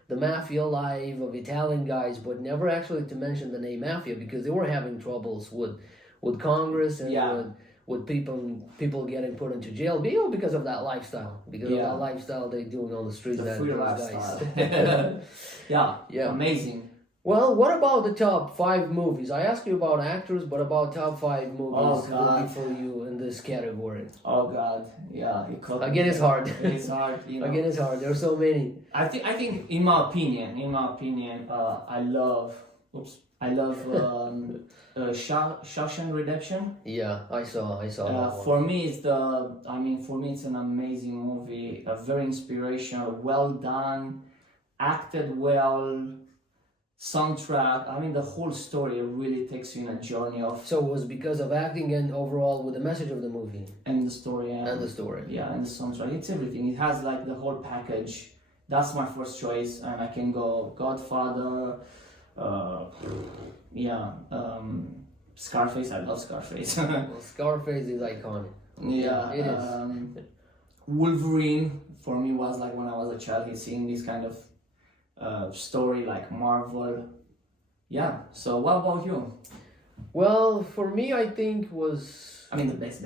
the mafia life of Italian guys, but never actually to mention the name mafia because they were having troubles with Congress and with people getting put into jail because of that lifestyle, because of that lifestyle they're doing on the streets. The That free those lifestyle. guys. Yeah, amazing. Well, what about the top 5 movies? I asked you about actors, but about top 5 movies will be for you in this category. Oh God, yeah. Again, it's hard. It's hard. Again, it's hard. There are so many. I think, in my opinion, I love Shawshank Redemption. Yeah, I saw that one. For me, it's an amazing movie. Very inspirational, well done, acted well. Soundtrack, the whole story really takes you in a journey of. So it was because of acting and overall with the message of the movie And the story. and the story. Yeah, and the soundtrack. It's everything. It has like the whole package. That's my first choice, and I can go Godfather. Scarface. I love Scarface. Well, Scarface is iconic. Yeah, it is. Wolverine for me was like when I was a child. He's seeing this kind of story like Marvel. Yeah. So what about you? Well, for me, I think was The best.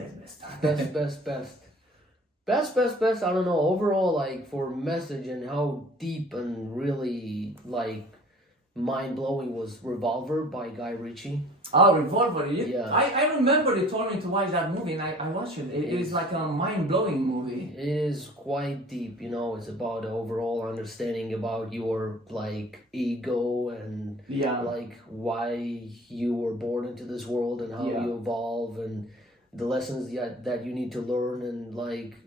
best. I don't know. Overall, like for message and how deep and really like mind blowing was Revolver by Guy Ritchie. Oh, Revolver. Yeah. I remember you told me to watch that movie, and I watched it. It is like a mind blowing movie. It is quite deep. It's about the overall understanding about your like ego and like why you were born into this world and how you evolve and the lessons that you need to learn and like.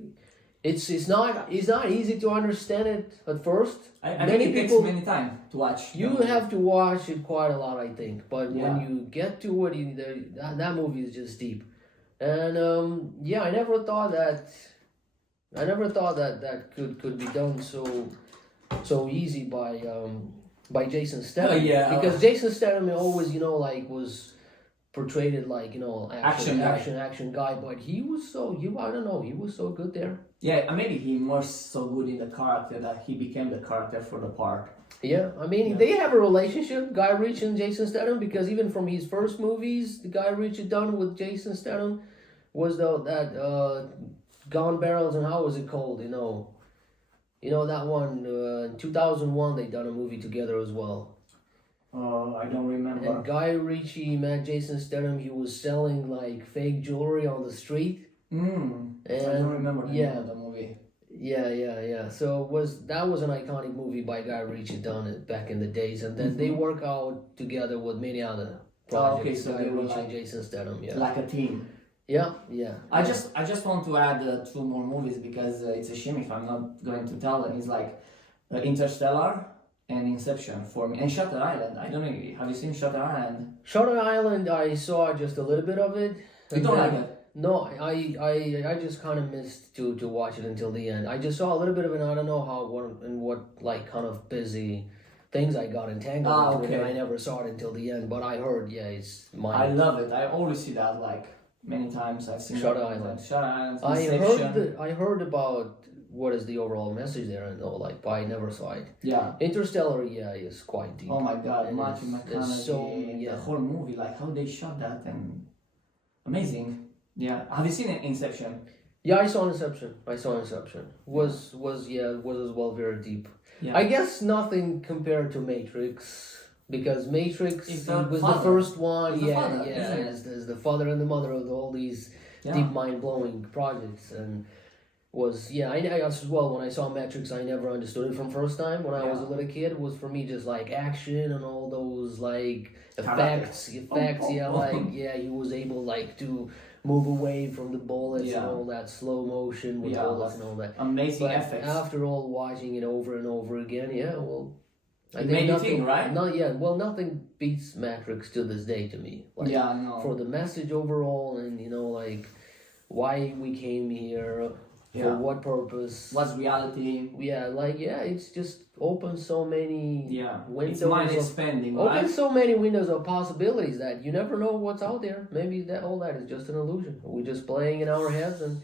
It's not easy to understand it at first. I think it takes many time to watch. You have to watch it quite a lot, I think. But when you get to it, that movie is just deep. And I never thought that could be done so easy by Jason Statham. Because Jason Statham always was portrayed it like action guy, but he was he was so good there. Yeah, maybe he was so good in the character that he became the character for the part. Yeah, they have a relationship, Guy Ritchie and Jason Statham, because even from his first movies, the Guy Ritchie done with Jason Statham was that Gone Barrels and how was it called? That one in 2001 they done a movie together as well. I don't remember. And Guy Ritchie met Jason Statham. He was selling like fake jewelry on the street. I don't remember the name of the movie. Yeah. So that was an iconic movie by Guy Ritchie done it back in the days, and then they work out together with many other projects. So Guy they were Ritchie like, and Jason Statham. Yeah. Like a team. Yeah. I just want to add 2 more movies because it's a shame if I'm not going to tell them. It's like Interstellar and Inception for me, and Shutter Island. I don't know. Have you seen Shutter Island? Shutter Island. I saw just a little bit of it. You don't like it? No, I just kind of missed to watch it until the end. I just saw a little bit of it. And I don't know what like kind of busy things I got entangled into it, and I never saw it until the end. But I heard, it's mine. I love it. I always see that like many times. I've seen Shutter Island. Shutter Island. I heard about what is the overall message there, and but I never saw it. Yeah. Interstellar, is quite deep. Oh my God, Matthew McConaughey, the whole movie, like how they shot that, and amazing. Yeah. Have you seen Inception? Yeah, I saw Inception. Was as well very deep. Yeah. I guess nothing compared to Matrix. because Matrix It's he the was the father. first one. It's the Yeah, father, yeah, isn't it? is the father and the mother of all these Yeah. deep, mind-blowing projects, and was I as well. When I saw Matrix, I never understood it from first time. When I was a Yeah. little kid, it was for me just like action and all those like Karate. effects. Yeah, like yeah, he was able like to move away from the bullets and Yeah. all that slow motion with Yeah, bullets but and all that. amazing But effects. after all, watching it over and over again, yeah, well, I It think made you nothing, think, right? Not yet. Well, nothing beats Matrix to this day to me. Like, Yeah, no. for the message overall, and like why we came here, for Yeah. what purpose. What's reality? Yeah, like it's just opened so many Yeah. windows. It's mind of, expanding, open right? so many windows of possibilities that you never know what's out there. Maybe that all that is just an illusion. We're just playing in our heads, and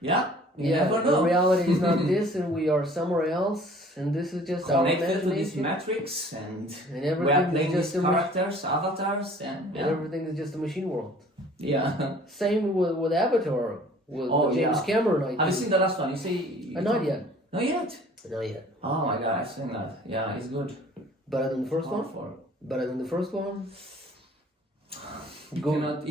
Yeah. You never the know. reality is not this, and we are somewhere else, and this is just our Connected to this imagination. matrix, and And we are everything playing is these just a characters, avatars, and and yeah. everything is just a machine world. Yeah. Same with Avatar, with James yeah. Cameron. I Have you think. seen the last one? You say Not yet. Not yet. Not yet. Oh my god, I've seen that. Yeah, it's good. Better than the first one. For Better than the first one. you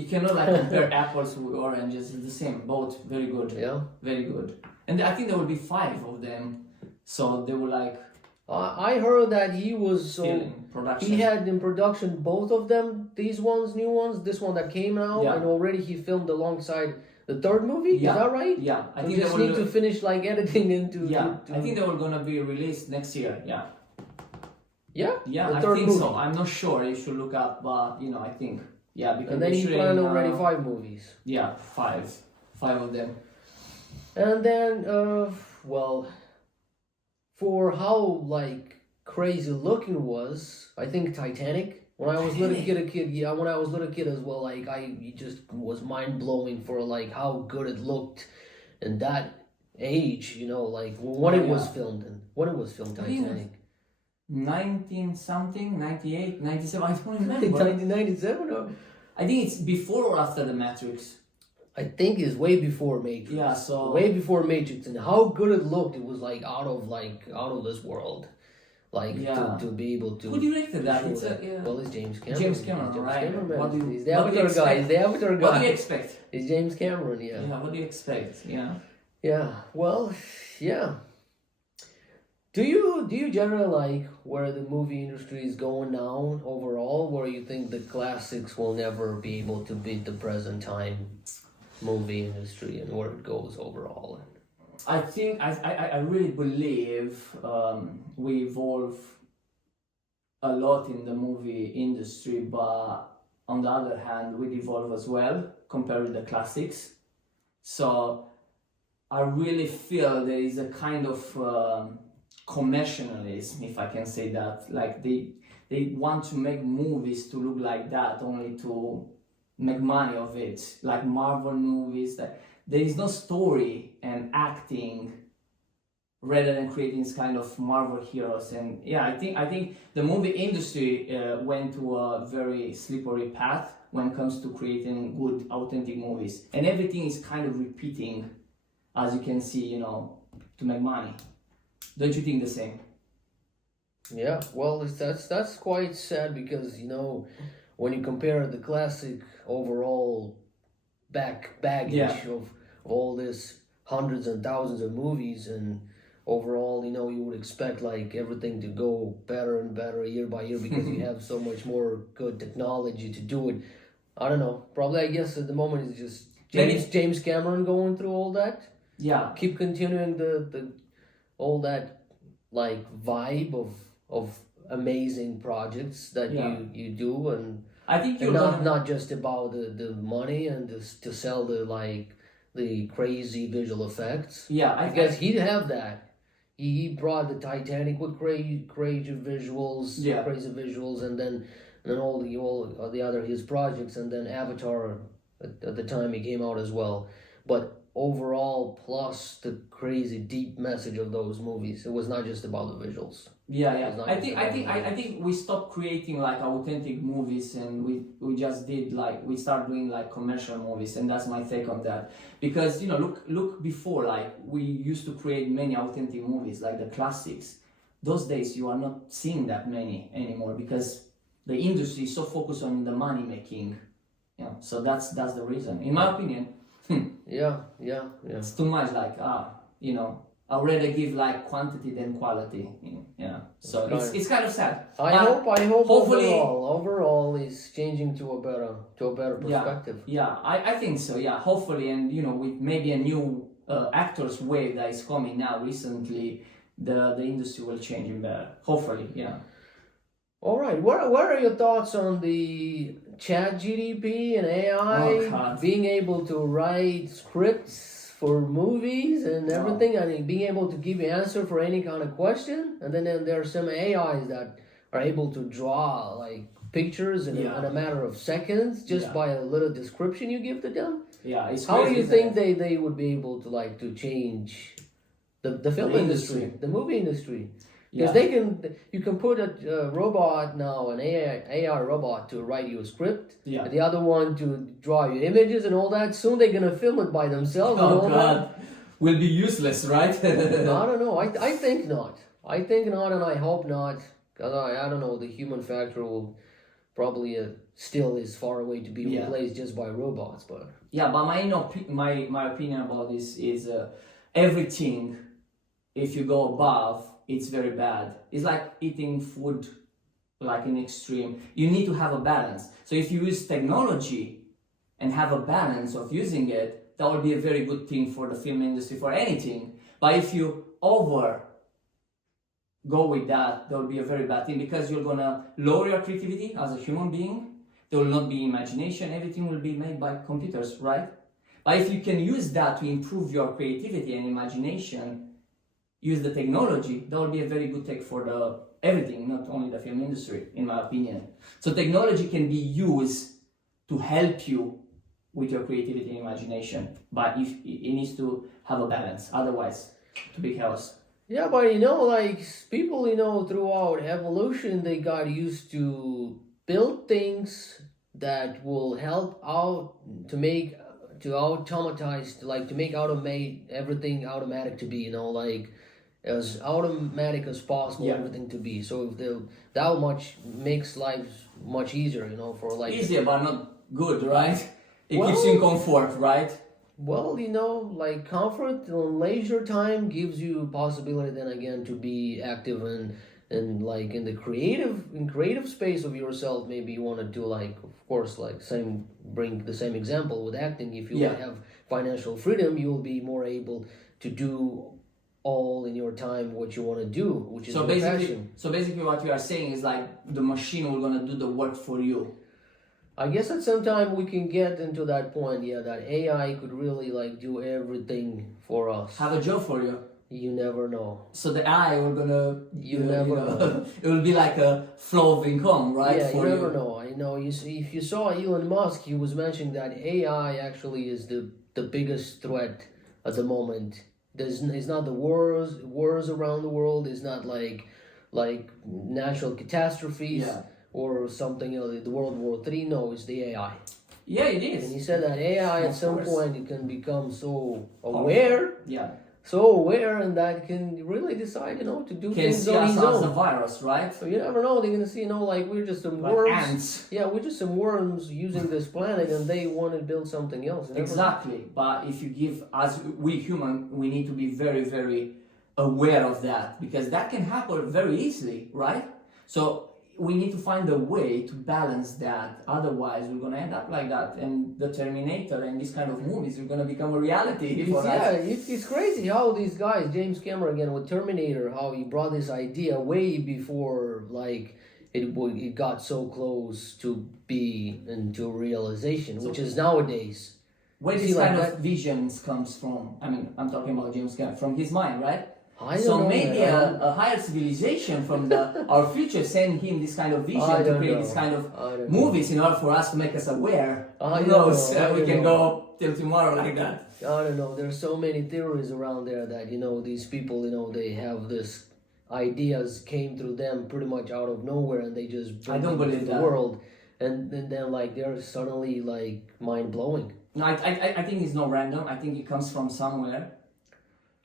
cannot like compare apples with oranges. It's the same. Both very good. Yeah. Very good. And I think there will be 5 of them. So they will like I heard that he was still in production. he had in production both of them. These ones, new ones. This one that came out, Yeah. and already he filmed alongside the third movie. Yeah. Is that right? Yeah, I So think just they will need to finish like editing into. Yeah, to- I think they were gonna be released next year. Yeah. Yeah. Yeah, The I third think movie. so. I'm not sure. You should look up, but I think because And then they're he shooting, planned already 5 movies. Yeah, 5 of them. And then, well, for how like crazy looking was, I think Titanic. When I was little kid, yeah, when I was little kid as well, like it just was mind blowing for like how good it looked, in that age, like when it was filmed and when it was filmed, I think it was Titanic. 19 something, 98, 97. I don't remember. 1997, or I think it's before or after the Matrix. I think it's way before Matrix. Yeah, so Way before Matrix, and how good it looked, it was like out of this world, like Yeah. to be able to. who directed that? show It's that. yeah. Well, it's James Cameron. James Cameron, He's right? Cameron, man. What do you- He's the what do you Avatar guy. expect? He's the Avatar What do you guy. expect? It's James Cameron. Yeah. Yeah, what do you expect? Yeah. Yeah. Well, yeah. Do you generally like where the movie industry is going now overall, where you think the classics will never be able to beat the present time movie industry and where it goes overall? I think I really believe we evolve a lot in the movie industry, but on the other hand, we evolve as well compared with the classics. So I really feel there is a kind of commercialism, if I can say that. Like they want to make movies to look like that, only to make money of it. Like Marvel movies, that there is no story and acting rather than creating this kind of Marvel heroes. And yeah, I think the movie industry went to a very slippery path when it comes to creating good, authentic movies. And everything is kind of repeating, as you can see, to make money. Don't you think the same? Yeah, well, that's quite sad because when you compare the classic overall baggage Yeah. of all this hundreds and thousands of movies, and overall, you would expect like everything to go better and better year by year because you have so much more good technology to do it. I don't know. Probably, I guess at the moment it's just James Cameron going through all that. Yeah. Keep continuing the all that like vibe of amazing projects that Yeah. you do, and I think you're not just about the money and to sell the crazy visual effects. Yeah, Because he'd have that. He brought the Titanic with crazy visuals, Yeah. crazy visuals, and then all the other his projects, and then Avatar at the time he came out as well. But overall, plus the crazy deep message of those movies, it was not just about the visuals. Yeah, It's not I just think about I think we stopped creating like authentic movies, and we just did like we start doing like commercial movies, and that's my take on that. Because look before, like we used to create many authentic movies like the classics. Those days you are not seeing that many anymore because the industry is so focused on the money making. Yeah, so that's the reason, in my opinion. Yeah. It's too much like I'd rather give like quantity than quality. Yeah, so it's kind of sad. I But hope hopefully, overall is changing to a better perspective. Yeah, I think so. Yeah, hopefully, and with maybe a new actors wave that is coming now recently, the industry will change in better. Hopefully, yeah. All right, what are your thoughts on the Chat GDP and AI Oh, God. being able to write scripts for movies and everything? I mean, being able to give you answer for any kind of question, and then there are some AIs that are able to draw like pictures in a matter of seconds just by a little description you give to them. Yeah, it's How do crazy you think they would be able to change the film industry, the movie industry? Because you can put a robot now, an AI robot to write you a script, and the other one to draw you images and all that. Soon they're gonna film it by themselves. Oh and all God, that. will be useless, right? I don't know. I think not. I think not, and I hope not. Cause I don't know. The human factor will probably still is far away to be replaced just by robots. But my opinion about this is everything. If you go above, it's very bad. It's like eating food like in extreme. You need to have a balance. So if you use technology and have a balance of using it, that would be a very good thing for the film industry, for anything. But if you over go with that, that will be a very bad thing, because you're gonna lower your creativity as a human being. There will not be imagination. Everything will be made by computers, right? But if you can use that to improve your creativity and imagination, use the technology, that would be a very good tech for the everything, not only the film industry, in my opinion. So technology can be used to help you with your creativity and imagination, but if it needs to have a balance, otherwise to be chaos. yeah, but like people, throughout evolution, they got used to build things that will help out to make automate everything automatic to be, like as automatic as possible, everything to be. So if that much makes life much easier, for like easier, but not good, right? It keeps you in comfort, right? Well, like comfort on leisure time gives you possibility then again to be active and like in the creative space of yourself. Maybe you want to do like, of course, like bring the same example with acting. If you have financial freedom, you'll be more able to do all in your time what you want to do, which is your passion. So basically what you are saying is like the machine will gonna do the work for you. I guess at some time we can get into that point, that AI could really like do everything for us. Have a job for you. You never know. So the AI will gonna you never know. It will be like a flow of income, right? Yeah, for you never know. I know. You see, if you saw Elon Musk, he was mentioning that AI actually is the biggest threat at the moment. It's not the wars around the world. It's not like natural catastrophes. Or something else, the World War III. No, it's the AI. Yeah, it is. And he said that AI at some point it can become so aware, and that it can really decide, to do things on its own. As a virus, right? So you never know. They're gonna see, like we're just some worms. Ants. Yeah, we're just some worms using this planet, and they want to build something else. Exactly. But if you give, as we human, we need to be very, very aware of that, because that can happen very easily, right? So we need to find a way to balance that. Otherwise, we're gonna end up like that, and the Terminator and these kind of movies are gonna become a reality. It's crazy how these guys, James Cameron again with Terminator, how he brought this idea way before like it got so close to be into realization, which is nowadays. Where this kind of visions comes from? I mean, I'm talking about James Cameron, from his mind, right? So maybe a higher civilization from our future send him this kind of vision to create this kind of movies in order for us to make us aware. Who knows? We can go till tomorrow like that. I don't know. There's so many theories around there that these people they have this ideas came through them pretty much out of nowhere, and they just bring them into the world, and then like they're suddenly like mind blowing. No, I think it's not random. I think it comes from somewhere.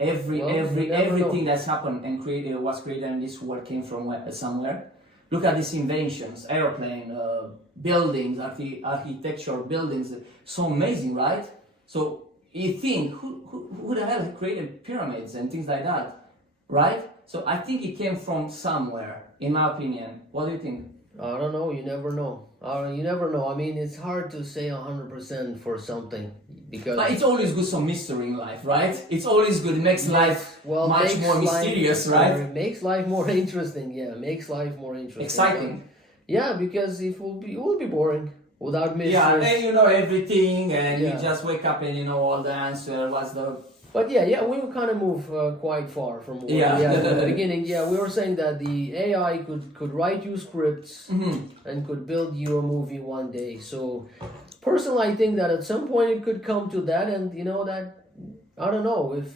Everything that's happened and was created in this world came from somewhere. look at these inventions, airplane, buildings, architecture, buildings, so amazing, right? So you think, who the hell created pyramids and things like that, right? So I think it came from somewhere, in my opinion. What do you think? I don't know. You never know. You never know. I mean, it's hard to say 100% for something because But it's always good some mystery in life, right? It's always good. It makes life much makes more mysterious, right? It makes life more interesting. Yeah, it makes life more interesting. Exciting. But, yeah, because it will be boring without mystery. Yeah, then you know everything, and you Yeah. just wake up and you know all the answer. But yeah, we kind of move quite far from where Yeah. we had in the beginning. Yeah, we were saying that the AI could write you scripts and could build you a movie one day. So, personally, I think that at some point it could come to that, and you know that I don't know if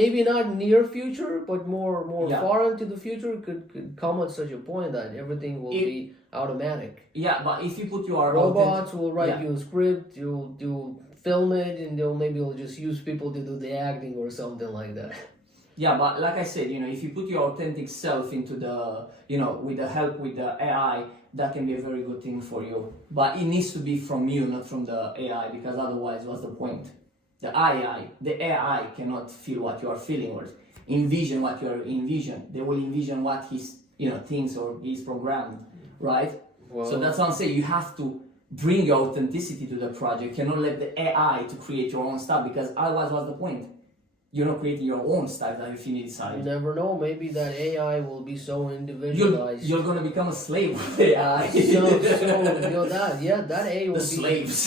maybe not near future, but more Yeah. far into the future could come at such a point that everything will be automatic. Yeah, but if you put your Robots will write Yeah. you a script. You'll film it, and they'll just use people to do the acting or something like that. Yeah, but like I said, you know, if you put your authentic self into the, you know, with the help with the AI, that can be a very good thing for you. But it needs to be from you, not from the AI, because otherwise, what's the point? The AI cannot feel what you are feeling or envision what you are envision. They will envision what he's, you know, thinks or he's programmed, right? Well, So that's what I'm saying. You have to bring your authenticity to the project. You cannot let the AI to create your own stuff, because otherwise, what's the point? You're not creating your own stuff that if you you decide. never know. Maybe that AI will be so individualized. You're gonna become a slave with AI. so you know that AI will The slaves.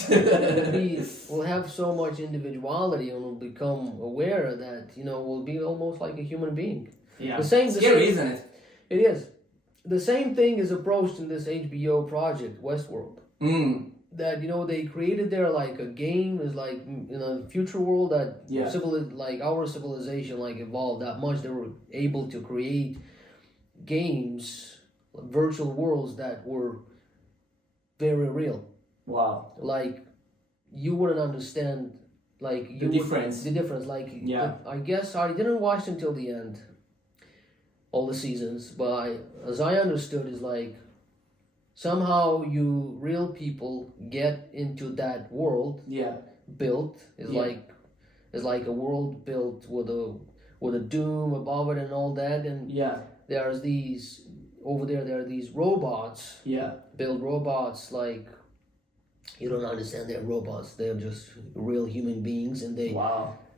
will have so much individuality and will become aware that will be almost like a human being. Yeah. The same. Scary, isn't it? It is. The same thing is approached in this HBO project, Westworld. That they created there like a game is like in a future world that like our civilization like evolved that much. They were able to create games, virtual worlds that were very real. Wow. Like you wouldn't understand like The difference. Like I guess I didn't watch until the end, all the seasons, but as I understood is like somehow you real people get into that world built is like a world built with a doom above it and all that, and there's these over there are these robots build robots like you don't understand. They're robots, they're just real human beings, and they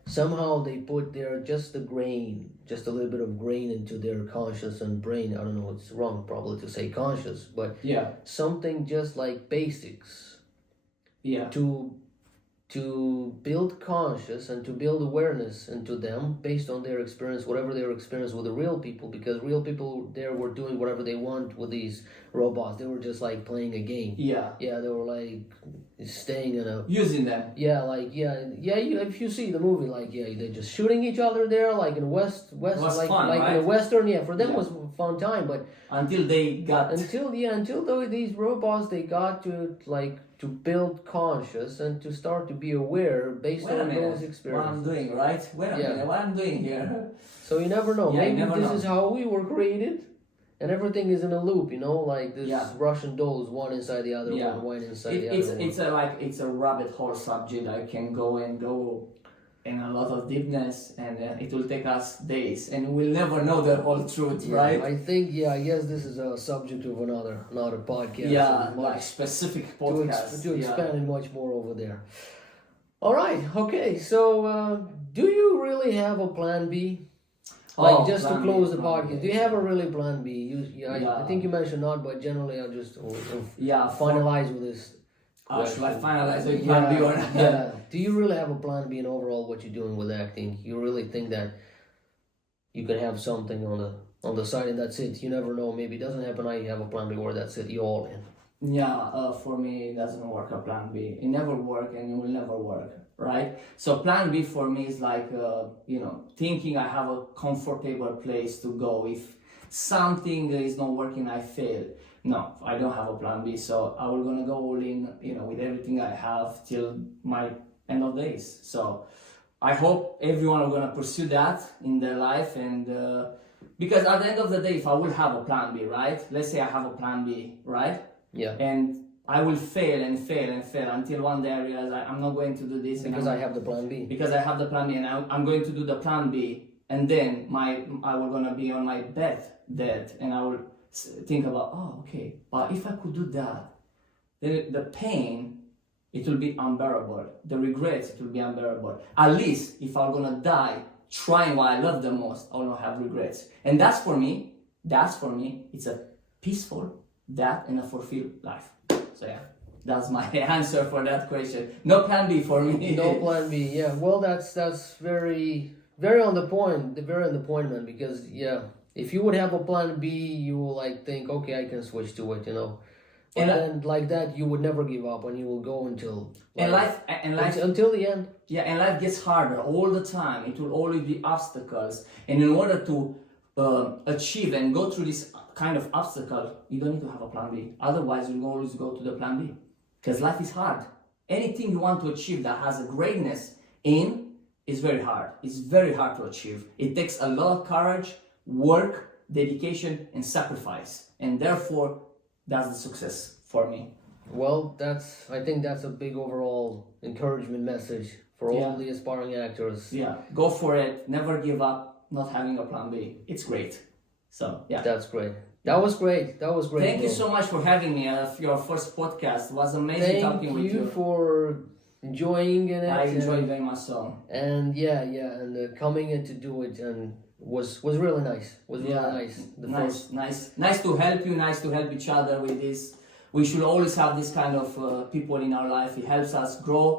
somehow they put just a little bit of grain into their conscious and brain. I don't know, it's wrong probably to say conscious, but something just like basics to build conscious and to build awareness into them based on their experience, whatever their experience with the real people, because real people there were doing whatever they want with these robots. They were just like playing a game. They were like staying in a using them. If you see the movie, like they're just shooting each other there, like in west like fun, like right? in a western. For them was a fun time, but until these robots they got to build conscious and to start to be aware based on those experiences. What I'm doing, right? Wait a minute, what I'm doing here. So you never know. Maybe this is how we were created. And everything is in a loop, like this Russian dolls, one inside the other, one inside the other. It's a rabbit hole subject. I can go in a lot of deepness, and it will take us days, and we'll never know the whole truth, right? I think, I guess this is a subject of another podcast. Like specific podcast. To expand it much more over there. All right, okay, so do you really have a plan B? Just to close the podcast, do you have a really plan B? I think you mentioned not, but generally I'll just finalize with this. Should I finalize with plan B or not? Do you really have a plan B in overall what you're doing with acting? You really think that you can have something on the side and that's it? You never know. Maybe it doesn't happen. Now you have a plan B, or that's it. You're all in. For me, it doesn't work, a plan B. It never work, and it will never work, right? So plan B for me is like, thinking I have a comfortable place to go. If something is not working, I fail. No, I don't have a plan B, so I will gonna go all in, with everything I have till my end of days. So I hope everyone are gonna pursue that in their life, and because at the end of the day, if I will have a plan B, right? Let's say I have a plan B, right? Yeah. And I will fail and fail and fail until one day I realize I'm not going to do this Because I have the plan B. because I have the plan B, and I'm going to do the plan B, and then I will gonna be on my bed dead, and I will think about, oh, okay, but if I could do that, then the pain, it will be unbearable. The regrets, it will be unbearable. At least if I'm gonna die trying what I love the most, I will not have regrets. And that's for me, it's a peaceful death and a fulfilled life. So yeah, that's my answer for that question. No plan B for me. No plan B. Yeah. Well, that's very very on the point. Very on the point, man. Because yeah, if you would have a plan B, you will like think, okay, I can switch to it, you know. But then like that, you would never give up, and you will go until life until the end. Yeah, and life gets harder all the time. It will always be obstacles, and in order to achieve and go through this kind of obstacle, you don't need to have a plan B. Otherwise, you'll always go to the plan B, because life is hard. Anything you want to achieve that has a greatness in is very hard. It's very hard to achieve. It takes a lot of courage, work, dedication, and sacrifice, and therefore, that's the success for me. Well, I think that's a big overall encouragement message for all the aspiring actors. Yeah, go for it. Never give up. Not having a plan B. It's great. So yeah, that's great. That was great. Thank you so much for having me at your first podcast. It was amazing talking with you. Thank you for enjoying it. I enjoyed very much so. And and coming in to do it and was really nice. Really nice. Nice to help you. Nice to help each other with this. We should always have this kind of people in our life. It helps us grow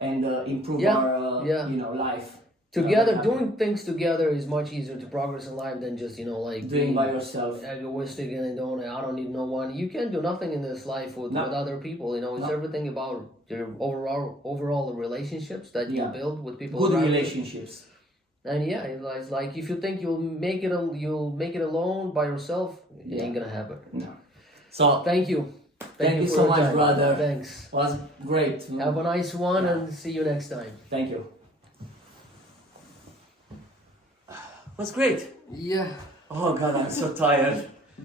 and improve our life. Together, doing things together is much easier to progress in life than just doing by yourself, egoistic and I don't need no one. You can do nothing in this life with other people. It's everything about your overall relationships that you build with people. Good relationships. And it's like if you think you'll make it alone by yourself, it ain't gonna happen. No. So thank you. Thank you so much, brother. Thanks. It was great. Have a nice one and see you next time. Thank you. It was great. Yeah. Oh God, I'm so tired.